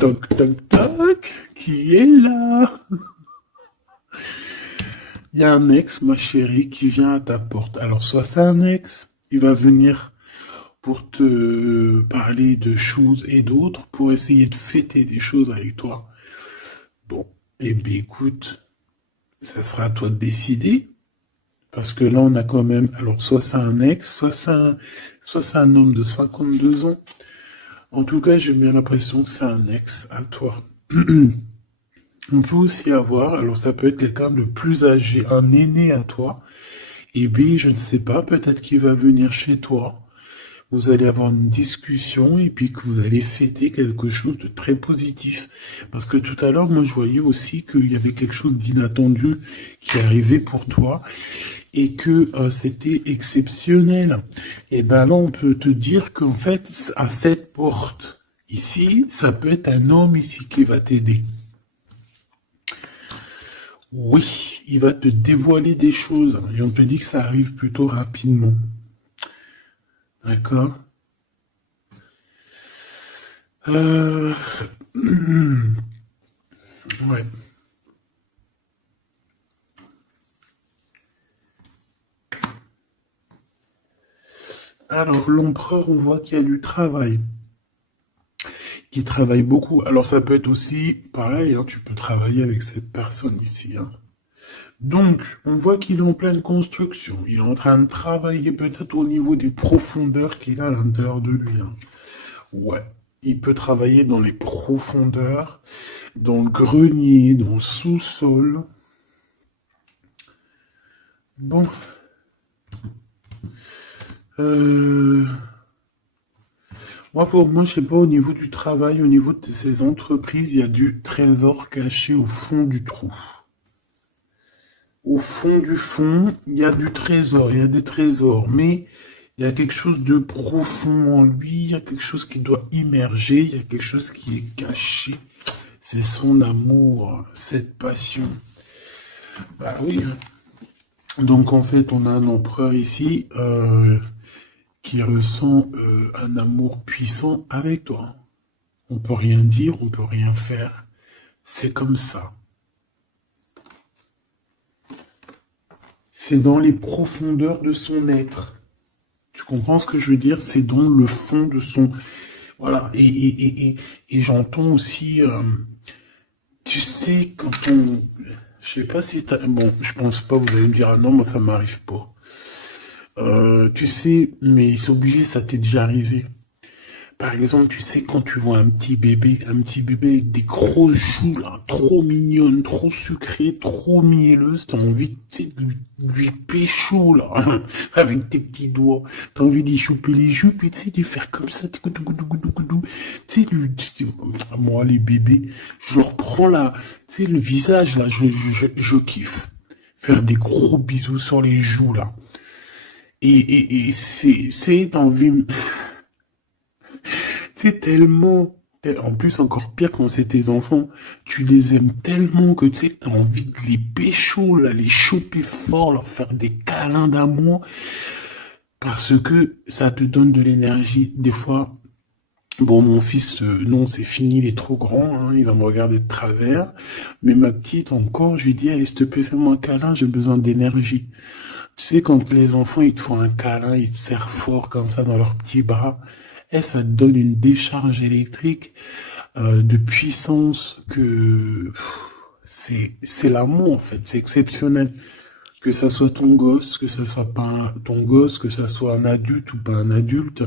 Toc, toc, toc, qui est là? Il y a un ex, ma chérie, qui vient à ta porte. Alors, soit c'est un ex, il va venir pour te parler de choses et d'autres, pour essayer de fêter des choses avec toi. Bon, eh bien écoute, ça sera à toi de décider, parce que là on a quand même, alors soit c'est un ex, soit c'est un homme de 52 ans. En tout cas, j'ai bien l'impression que c'est un ex à toi. On peut aussi avoir, alors ça peut être quelqu'un de plus âgé, un aîné à toi, et bien je ne sais pas, peut-être qu'il va venir chez toi. Vous allez avoir une discussion et puis que vous allez fêter quelque chose de très positif. Parce que tout à l'heure, moi, je voyais aussi qu'il y avait quelque chose d'inattendu qui arrivait pour toi et que c'était exceptionnel. Et ben là, on peut te dire qu'en fait, à cette porte ici, ça peut être un homme ici qui va t'aider. Oui, il va te dévoiler des choses et on te dit que ça arrive plutôt rapidement. D'accord? Ouais. Alors, l'empereur, on voit qu'il y a du travail, qui travaille beaucoup. Alors, ça peut être aussi, pareil, hein, tu peux travailler avec cette personne ici. Hein. Donc, on voit qu'il est en pleine construction. Il est en train de travailler peut-être au niveau des profondeurs qu'il a à l'intérieur de lui. Hein. Ouais, il peut travailler dans les profondeurs, dans le grenier, dans le sous-sol. Bon. Moi, pour moi, je sais pas, au niveau du travail, au niveau de ces entreprises, il y a du trésor caché au fond du trou. Au fond du fond, il y a du trésor, il y a des trésors, mais il y a quelque chose de profond en lui, il y a quelque chose qui doit immerger, il y a quelque chose qui est caché. C'est son amour, cette passion. Bah oui. Donc en fait, on a un empereur ici qui ressent un amour puissant avec toi. On peut rien dire, on peut rien faire. C'est comme ça. C'est dans les profondeurs de son être. Tu comprends ce que je veux dire? C'est dans le fond de son... Voilà. Et j'entends aussi... tu sais, quand on... Je sais pas si t'as... Bon, je pense pas, vous allez me dire, ah non, moi ça m'arrive pas. Tu sais, mais c'est obligé, ça t'est déjà arrivé. Par exemple, tu sais, quand tu vois un petit bébé avec des grosses joues, là, trop mignonnes, trop sucrées, trop mielleuses, t'as envie, tu sais, de lui pécho, là, avec tes petits doigts. T'as envie d'y choper les joues, puis tu sais, de faire comme ça, goudou, goudou, goudou, goudou. Tu sais, moi, les bébés, je leur prends là, tu sais, le visage, là, je kiffe. Faire des gros bisous sur les joues, là. Et c'est envie. C'est tellement, en plus encore pire quand c'est tes enfants, tu les aimes tellement que tu sais que t'as envie de les pécho, là, les choper fort, leur faire des câlins d'amour, parce que ça te donne de l'énergie. Des fois, bon, mon fils, non, c'est fini, il est trop grand, hein, il va me regarder de travers, mais ma petite, encore, je lui dis, hey, s'il te plaît, fais-moi un câlin, j'ai besoin d'énergie. Tu sais, quand les enfants, ils te font un câlin, ils te serrent fort comme ça dans leurs petits bras, et ça te donne une décharge électrique de puissance que c'est l'amour en fait, c'est exceptionnel. Que ça soit ton gosse, que ça soit pas ton gosse, que ça soit un adulte ou pas un adulte,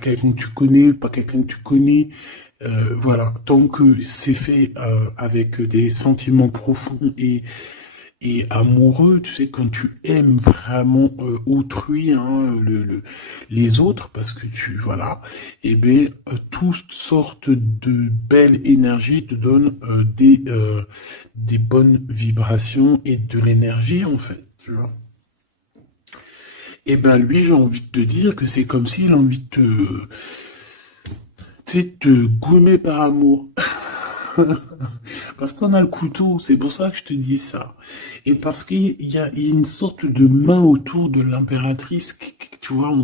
quelqu'un que tu connais, pas quelqu'un que tu connais, voilà, tant que c'est fait avec des sentiments profonds et amoureux, tu sais, quand tu aimes vraiment autrui, hein, les autres, parce que tu, voilà, et bien, toutes sortes de belles énergies te donnent des bonnes vibrations et de l'énergie, en fait, tu vois. Et ben lui, j'ai envie de te dire que c'est comme s'il a envie de tu sais, te goumer par amour. Parce qu'on a le couteau, c'est pour ça que je te dis ça. Et parce qu'il y a une sorte de main autour de l'impératrice, tu vois,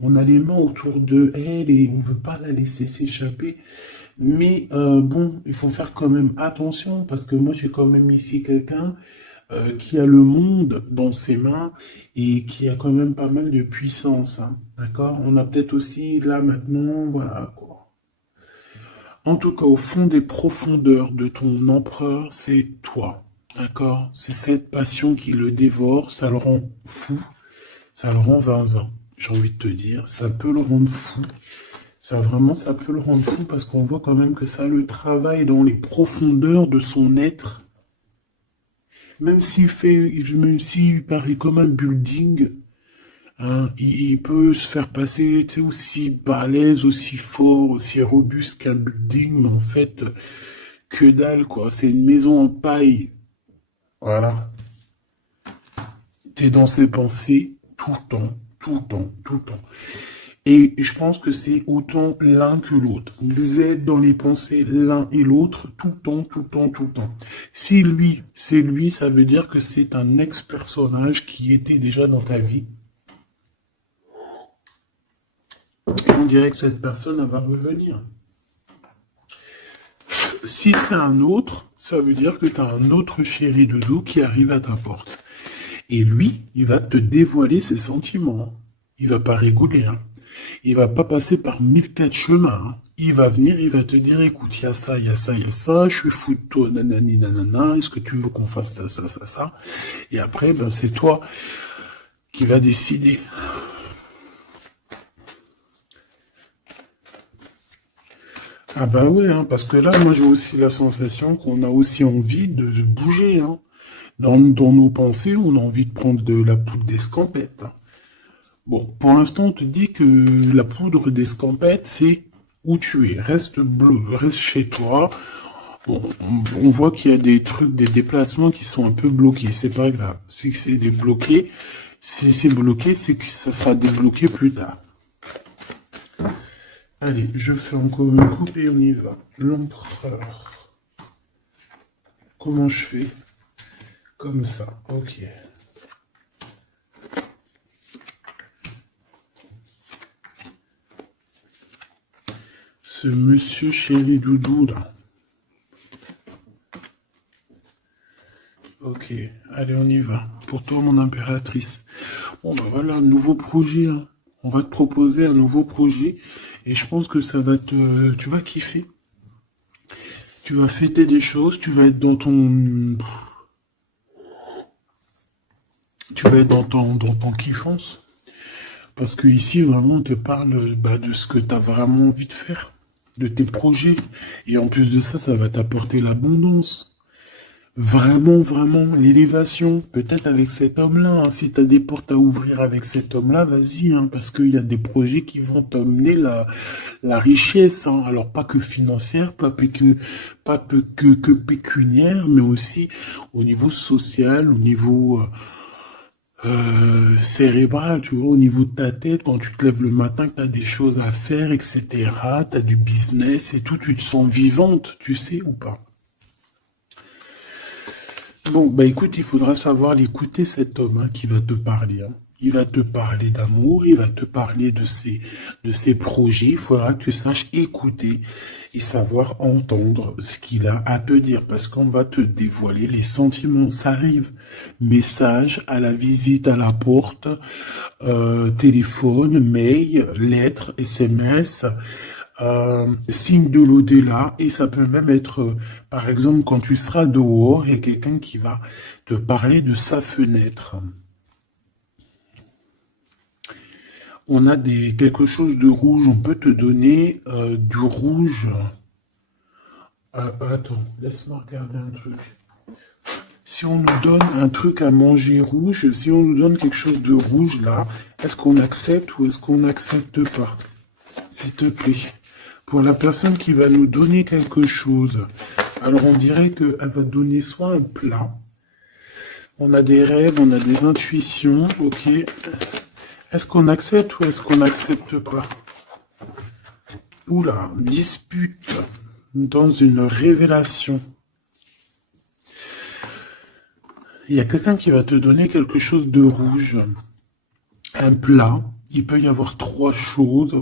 on a les mains autour de elle et on veut pas la laisser s'échapper. Mais bon, il faut faire quand même attention parce que moi j'ai quand même ici quelqu'un qui a le monde dans ses mains et qui a quand même pas mal de puissance, hein. D'accord? On a peut-être aussi là maintenant, voilà quoi. En tout cas, au fond des profondeurs de ton empereur, c'est toi. D'accord? C'est cette passion qui le dévore, ça le rend fou, ça le rend zinzin. J'ai envie de te dire, ça peut le rendre fou. Ça vraiment, ça peut le rendre fou parce qu'on voit quand même que ça le travaille dans les profondeurs de son être. Même s'il paraît comme un building, hein, il peut se faire passer, tu sais, aussi balèze, aussi fort, aussi robuste qu'un building, mais en fait, que dalle, quoi. C'est une maison en paille. Voilà. T'es dans ses pensées tout le temps, tout le temps, tout le temps. Et je pense que c'est autant l'un que l'autre. Vous êtes dans les pensées l'un et l'autre tout le temps, tout le temps, tout le temps. Si lui, c'est lui, ça veut dire que c'est un ex-personnage qui était déjà dans ta vie. Et on dirait que cette personne, elle va revenir. Si c'est un autre, ça veut dire que tu as un autre chéri de dos qui arrive à ta porte. Et lui, il va te dévoiler ses sentiments. Il va pas rigoler, hein. Il va pas passer par 1004 chemins, hein. Il va venir, il va te dire, écoute, il y a ça, il y a ça, il y a ça, je suis fou de toi, nanani, nanana, est-ce que tu veux qu'on fasse ça, ça, ça, ça? Et après, ben, c'est toi qui va décider. Ah bah oui, hein, parce que là, moi j'ai aussi la sensation qu'on a aussi envie de bouger, hein. Dans nos pensées, on a envie de prendre de la poudre d'escampette, hein. Bon, pour l'instant, on te dit que la poudre d'escampette, c'est où tu es. Reste bleu, reste chez toi. Bon, on voit qu'il y a des trucs, des déplacements qui sont un peu bloqués. C'est pas grave. Si c'est débloqué, si c'est bloqué, c'est que ça sera débloqué plus tard. Allez, je fais encore une coupe et on y va. L'empereur. Comment je fais? Comme ça, ok. Ce monsieur chéri doudou là. Ok, allez on y va. Pour toi mon impératrice. Bon ben voilà, un nouveau projet, hein. On va te proposer un nouveau projet. Et je pense que ça va te... Tu vas kiffer. Tu vas fêter des choses, tu vas être dans ton... Tu vas être dans ton kiffance. Parce que ici, vraiment, on te parle de ce que tu as vraiment envie de faire, de tes projets. Et en plus de ça, ça va t'apporter l'abondance. Vraiment, vraiment, l'élévation, peut-être avec cet homme-là, hein. Si tu as des portes à ouvrir avec cet homme-là, vas-y, hein, parce qu'il y a des projets qui vont t'emmener la richesse, hein. Alors, pas que financière, pas que pécuniaire, mais aussi au niveau social, au niveau cérébral, tu vois, au niveau de ta tête, quand tu te lèves le matin, que tu as des choses à faire, etc., tu as du business et tout, tu te sens vivante, tu sais ou pas? Bon, bah écoute, il faudra savoir l'écouter, cet homme, hein, qui va te parler, hein. Il va te parler d'amour, il va te parler de ses projets. Il faudra que tu saches écouter et savoir entendre ce qu'il a à te dire, parce qu'on va te dévoiler les sentiments. Ça arrive. Message à la visite à la porte, téléphone, mail, lettres, SMS, signe de l'au-delà, et ça peut même être, par exemple, quand tu seras dehors, il y a quelqu'un qui va te parler de sa fenêtre. On a quelque chose de rouge, on peut te donner du rouge. Attends, laisse-moi regarder un truc. Si on nous donne un truc à manger rouge, si on nous donne quelque chose de rouge là, est-ce qu'on accepte ou est-ce qu'on n'accepte pas? S'il te plaît. Pour la personne qui va nous donner quelque chose, alors on dirait qu'elle va donner soit un plat, on a des rêves, on a des intuitions, ok. Est-ce qu'on accepte ou est-ce qu'on n'accepte pas? Oula, dispute dans une révélation. Il y a quelqu'un qui va te donner quelque chose de rouge, un plat. Il peut y avoir trois choses.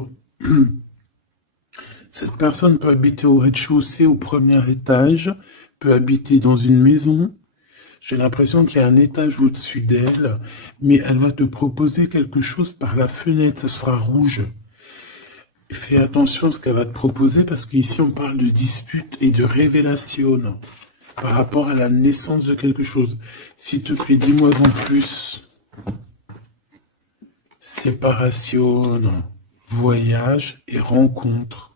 Cette personne peut habiter au rez-de-chaussée, au premier étage, peut habiter dans une maison. J'ai l'impression qu'il y a un étage au-dessus d'elle, mais elle va te proposer quelque chose par la fenêtre, ça sera rouge. Fais attention à ce qu'elle va te proposer, parce qu'ici on parle de dispute et de révélation par rapport à la naissance de quelque chose. S'il te plaît, dis-moi en plus. Séparation, voyage et rencontre.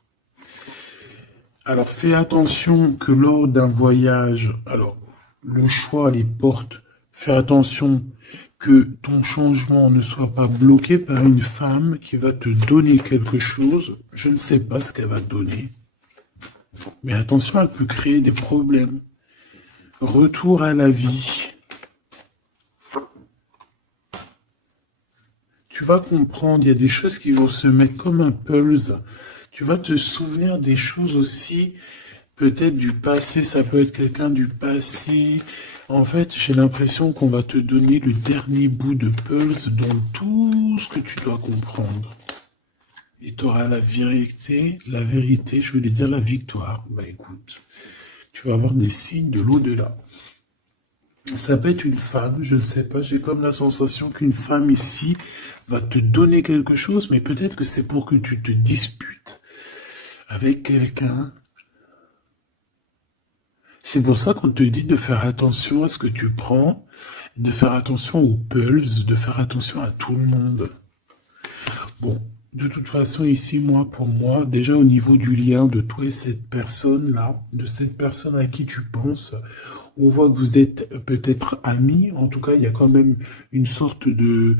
Alors fais attention que lors d'un voyage, alors le choix, les portes, fais attention que ton changement ne soit pas bloqué par une femme qui va te donner quelque chose. Je ne sais pas ce qu'elle va te donner. Mais attention, elle peut créer des problèmes. Retour à la vie. Tu vas comprendre, il y a des choses qui vont se mettre comme un pulse. Tu vas te souvenir des choses aussi, peut-être du passé, ça peut être quelqu'un du passé. En fait, j'ai l'impression qu'on va te donner le dernier bout de pulse dans tout ce que tu dois comprendre. Et tu auras la vérité, je voulais dire la victoire. Bah écoute, tu vas avoir des signes de l'au-delà. Ça peut être une femme, je ne sais pas, j'ai comme la sensation qu'une femme ici va te donner quelque chose, mais peut-être que c'est pour que tu te disputes avec quelqu'un. C'est pour ça qu'on te dit de faire attention à ce que tu prends, de faire attention aux pulses, de faire attention à tout le monde. Bon, de toute façon, ici, pour moi, déjà au niveau du lien de toi et cette personne-là, de cette personne à qui tu penses, on voit que vous êtes peut-être amis. En tout cas, il y a quand même une sorte de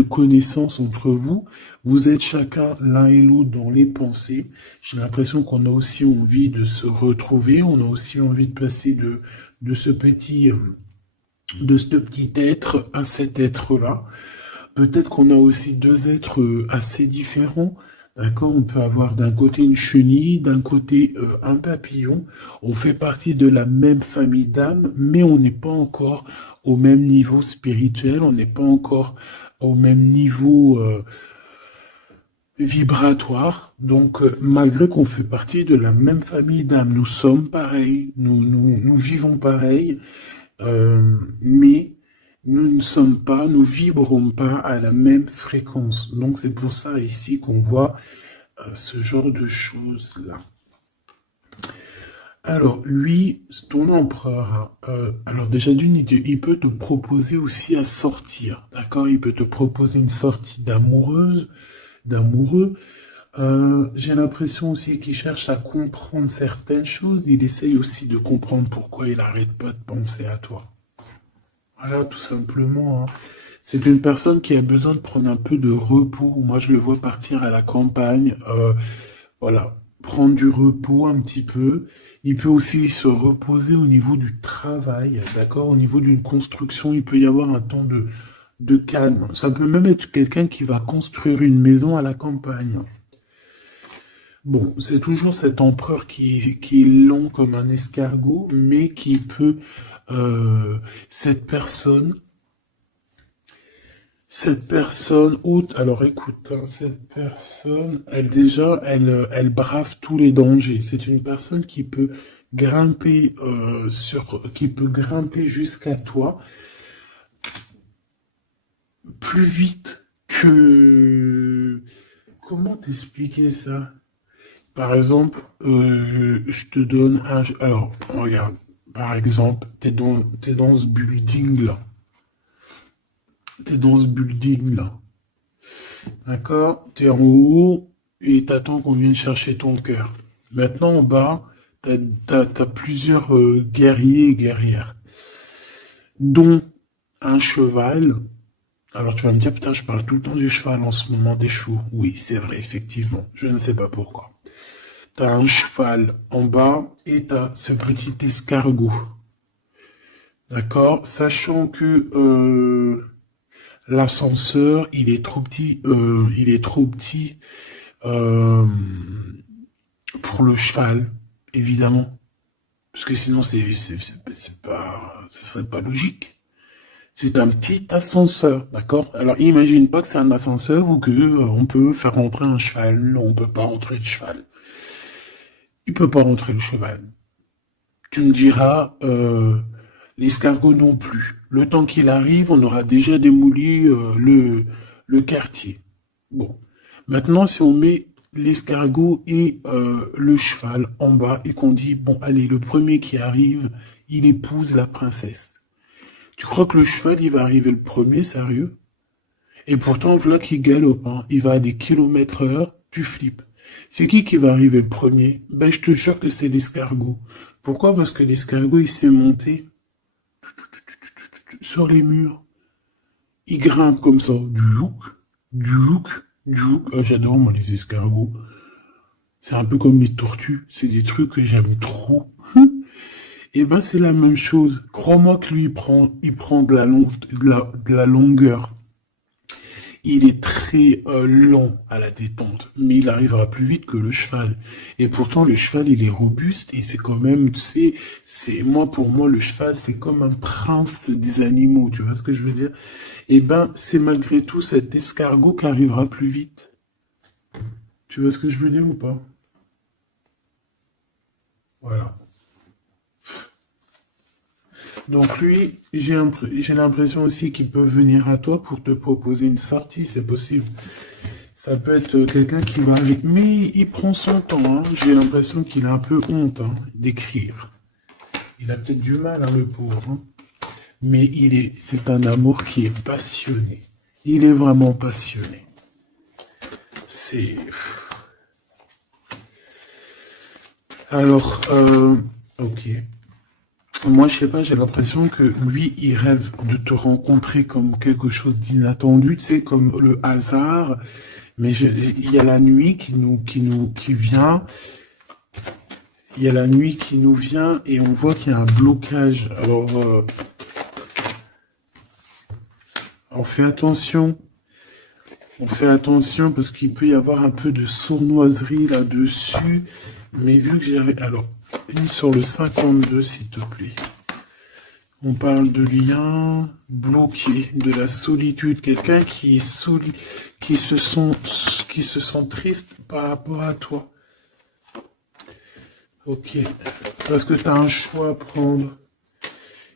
connaissance entre vous. Vous êtes chacun l'un et l'autre dans les pensées. J'ai l'impression qu'on a aussi envie de se retrouver. On a aussi envie de passer de ce petit être à cet être-là. Peut-être qu'on a aussi deux êtres assez différents. D'accord, on peut avoir d'un côté une chenille, d'un côté un papillon. On fait partie de la même famille d'âmes, mais on n'est pas encore au même niveau spirituel, on n'est pas encore au même niveau vibratoire. Donc, malgré qu'on fait partie de la même famille d'âmes, nous sommes pareils, nous vivons pareil, mais nous ne sommes pas, nous vibrons pas à la même fréquence. Donc c'est pour ça ici qu'on voit ce genre de choses-là. Alors, lui, ton empereur, hein, alors déjà il peut te proposer aussi à sortir, d'accord? Il peut te proposer une sortie d'amoureuse, d'amoureux. J'ai l'impression aussi qu'il cherche à comprendre certaines choses. Il essaye aussi de comprendre pourquoi il arrête pas de penser à toi. Voilà, tout simplement, hein. C'est une personne qui a besoin de prendre un peu de repos. Moi, je le vois partir à la campagne. Voilà, prendre du repos un petit peu. Il peut aussi se reposer au niveau du travail, d'accord? Au niveau d'une construction, il peut y avoir un temps de calme. Ça peut même être quelqu'un qui va construire une maison à la campagne. Bon, c'est toujours cet empereur qui est long comme un escargot, mais qui peut... cette personne haute, alors écoute, hein, cette personne, elle brave tous les dangers. C'est une personne qui peut grimper qui peut grimper jusqu'à toi plus vite que, comment t'expliquer ça? Par exemple, je te donne un, alors, regarde, par exemple, t'es dans ce building là. T'es dans ce building là. D'accord? T'es en haut et t'attends qu'on vienne chercher ton cœur. Maintenant, en bas, t'as plusieurs guerriers et guerrières, dont un cheval. Alors tu vas me dire, putain, je parle tout le temps du cheval en ce moment des chevaux. Oui, c'est vrai, effectivement. Je ne sais pas pourquoi. T'as un cheval en bas et t'as ce petit escargot. D'accord? Sachant que l'ascenseur, il est trop petit euh, pour le cheval, évidemment. Parce que sinon, c'est pas, ce serait pas logique. C'est un petit ascenseur, d'accord? Alors, imagine pas que c'est un ascenseur ou que on peut faire rentrer un cheval. Non, on peut pas rentrer le cheval. Il peut pas rentrer le cheval. Tu me diras, l'escargot non plus. Le temps qu'il arrive, on aura déjà démoli le quartier. Bon. Maintenant, si on met l'escargot et le cheval en bas et qu'on dit, bon, allez, le premier qui arrive, il épouse la princesse. Tu crois que le cheval, il va arriver le premier, sérieux? Et pourtant, voilà qu'il galope, hein. Il va à des kilomètres heure, tu flippes. C'est qui va arriver le premier? Ben, je te jure que c'est l'escargot. Pourquoi? Parce que l'escargot, il s'est monté sur les murs. Il grimpe comme ça. Du look. J'adore, moi, les escargots. C'est un peu comme les tortues. C'est des trucs que j'aime trop. Et ben, c'est la même chose. Crois-moi que lui, il prend de la longueur. Il est très lent à la détente, mais il arrivera plus vite que le cheval. Et pourtant, le cheval, il est robuste et c'est quand même, tu sais, pour moi, le cheval, c'est comme un prince des animaux, tu vois ce que je veux dire? Et ben, c'est malgré tout cet escargot qui arrivera plus vite. Tu vois ce que je veux dire ou pas? Voilà. Donc lui, j'ai l'impression aussi qu'il peut venir à toi pour te proposer une sortie, c'est possible. Ça peut être quelqu'un qui va avec... Mais il prend son temps, hein. J'ai l'impression qu'il a un peu honte hein, d'écrire. Il a peut-être du mal, hein, le pauvre. Hein. Mais c'est un amour qui est passionné. Il est vraiment passionné. C'est... Alors, ok. Moi, je sais pas, j'ai l'impression que lui, il rêve de te rencontrer comme quelque chose d'inattendu, tu sais, comme le hasard. Mais il y a la nuit qui vient. Il y a la nuit qui nous vient et on voit qu'il y a un blocage. Alors, on fait attention. On fait attention parce qu'il peut y avoir un peu de sournoiserie là-dessus. Mais vu que j'ai... Alors, une sur le 52, s'il te plaît. On parle de lien bloqué, de la solitude. Quelqu'un qui est qui se sent triste par rapport à toi. Ok. Parce que tu as un choix à prendre.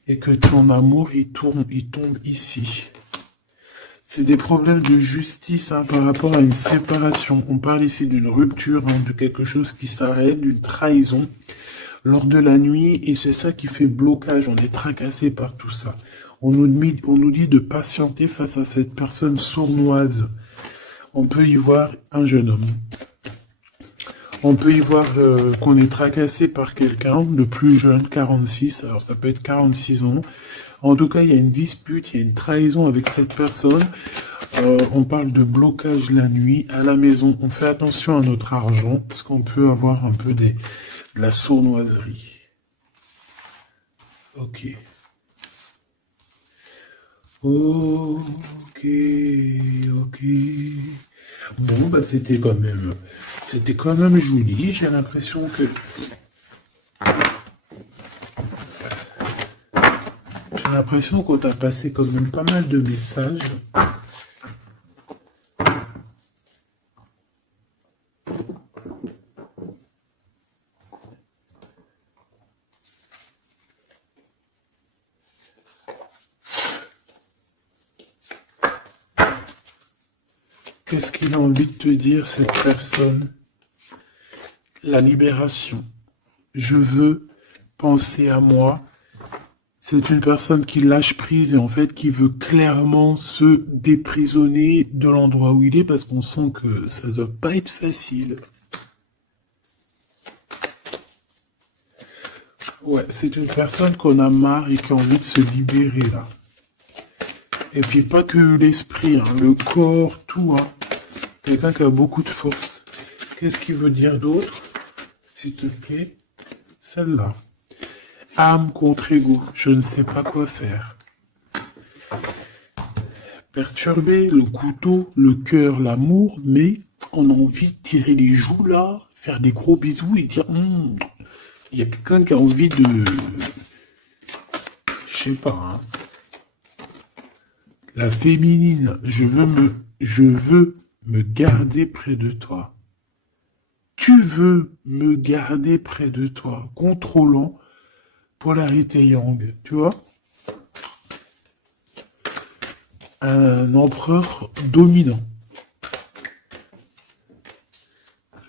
Et que ton amour, il tombe ici. C'est des problèmes de justice hein, par rapport à une séparation. On parle ici d'une rupture, hein, de quelque chose qui s'arrête, d'une trahison. lors de la nuit, et c'est ça qui fait blocage. On est tracassé par tout ça. On nous dit de patienter face à cette personne sournoise. On peut y voir un jeune homme. On peut y voir qu'on est tracassé par quelqu'un de plus jeune, 46, alors ça peut être 46 ans. En tout cas, il y a une dispute, il y a une trahison avec cette personne. On parle de blocage la nuit à la maison. On fait attention à notre argent parce qu'on peut avoir un peu de la sournoiserie. Ok. Ok, ok. Bon, bah c'était quand même joli. J'ai l'impression que, qu'on t'a passé quand même pas mal de messages. Qu'est-ce qu'il a envie de te dire, cette personne? La libération. Je veux penser à moi. C'est une personne qui lâche prise et en fait qui veut clairement se déprisonner de l'endroit où il est parce qu'on sent que ça doit pas être facile. Ouais, c'est une personne qu'on a marre et qui a envie de se libérer là. Et puis pas que l'esprit, hein, le corps, tout. Hein. Quelqu'un qui a beaucoup de force. Qu'est-ce qu'il veut dire d'autre? S'il te plaît. Celle-là. Âme contre ego. Je ne sais pas quoi faire. Perturbé, le couteau, le cœur, l'amour, mais on a envie de tirer les joues là, faire des gros bisous et dire il y a quelqu'un qui a envie de... Je sais pas, hein. La féminine, je veux me garder près de toi. Tu veux me garder près de toi, contrôlant, polarité yang, tu vois? Un empereur dominant.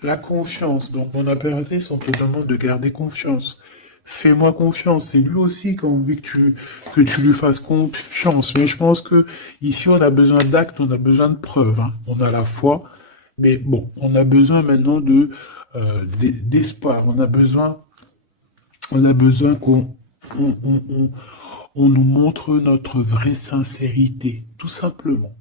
La confiance. Donc mon impératrice, on te demande de garder confiance. Fais-moi confiance. C'est lui aussi qui a envie que tu lui fasses confiance. Mais je pense que ici, on a besoin d'actes, on a besoin de preuves. Hein. On a la foi. Mais bon, on a besoin maintenant d'espoir. On a besoin qu'on on nous montre notre vraie sincérité. Tout simplement.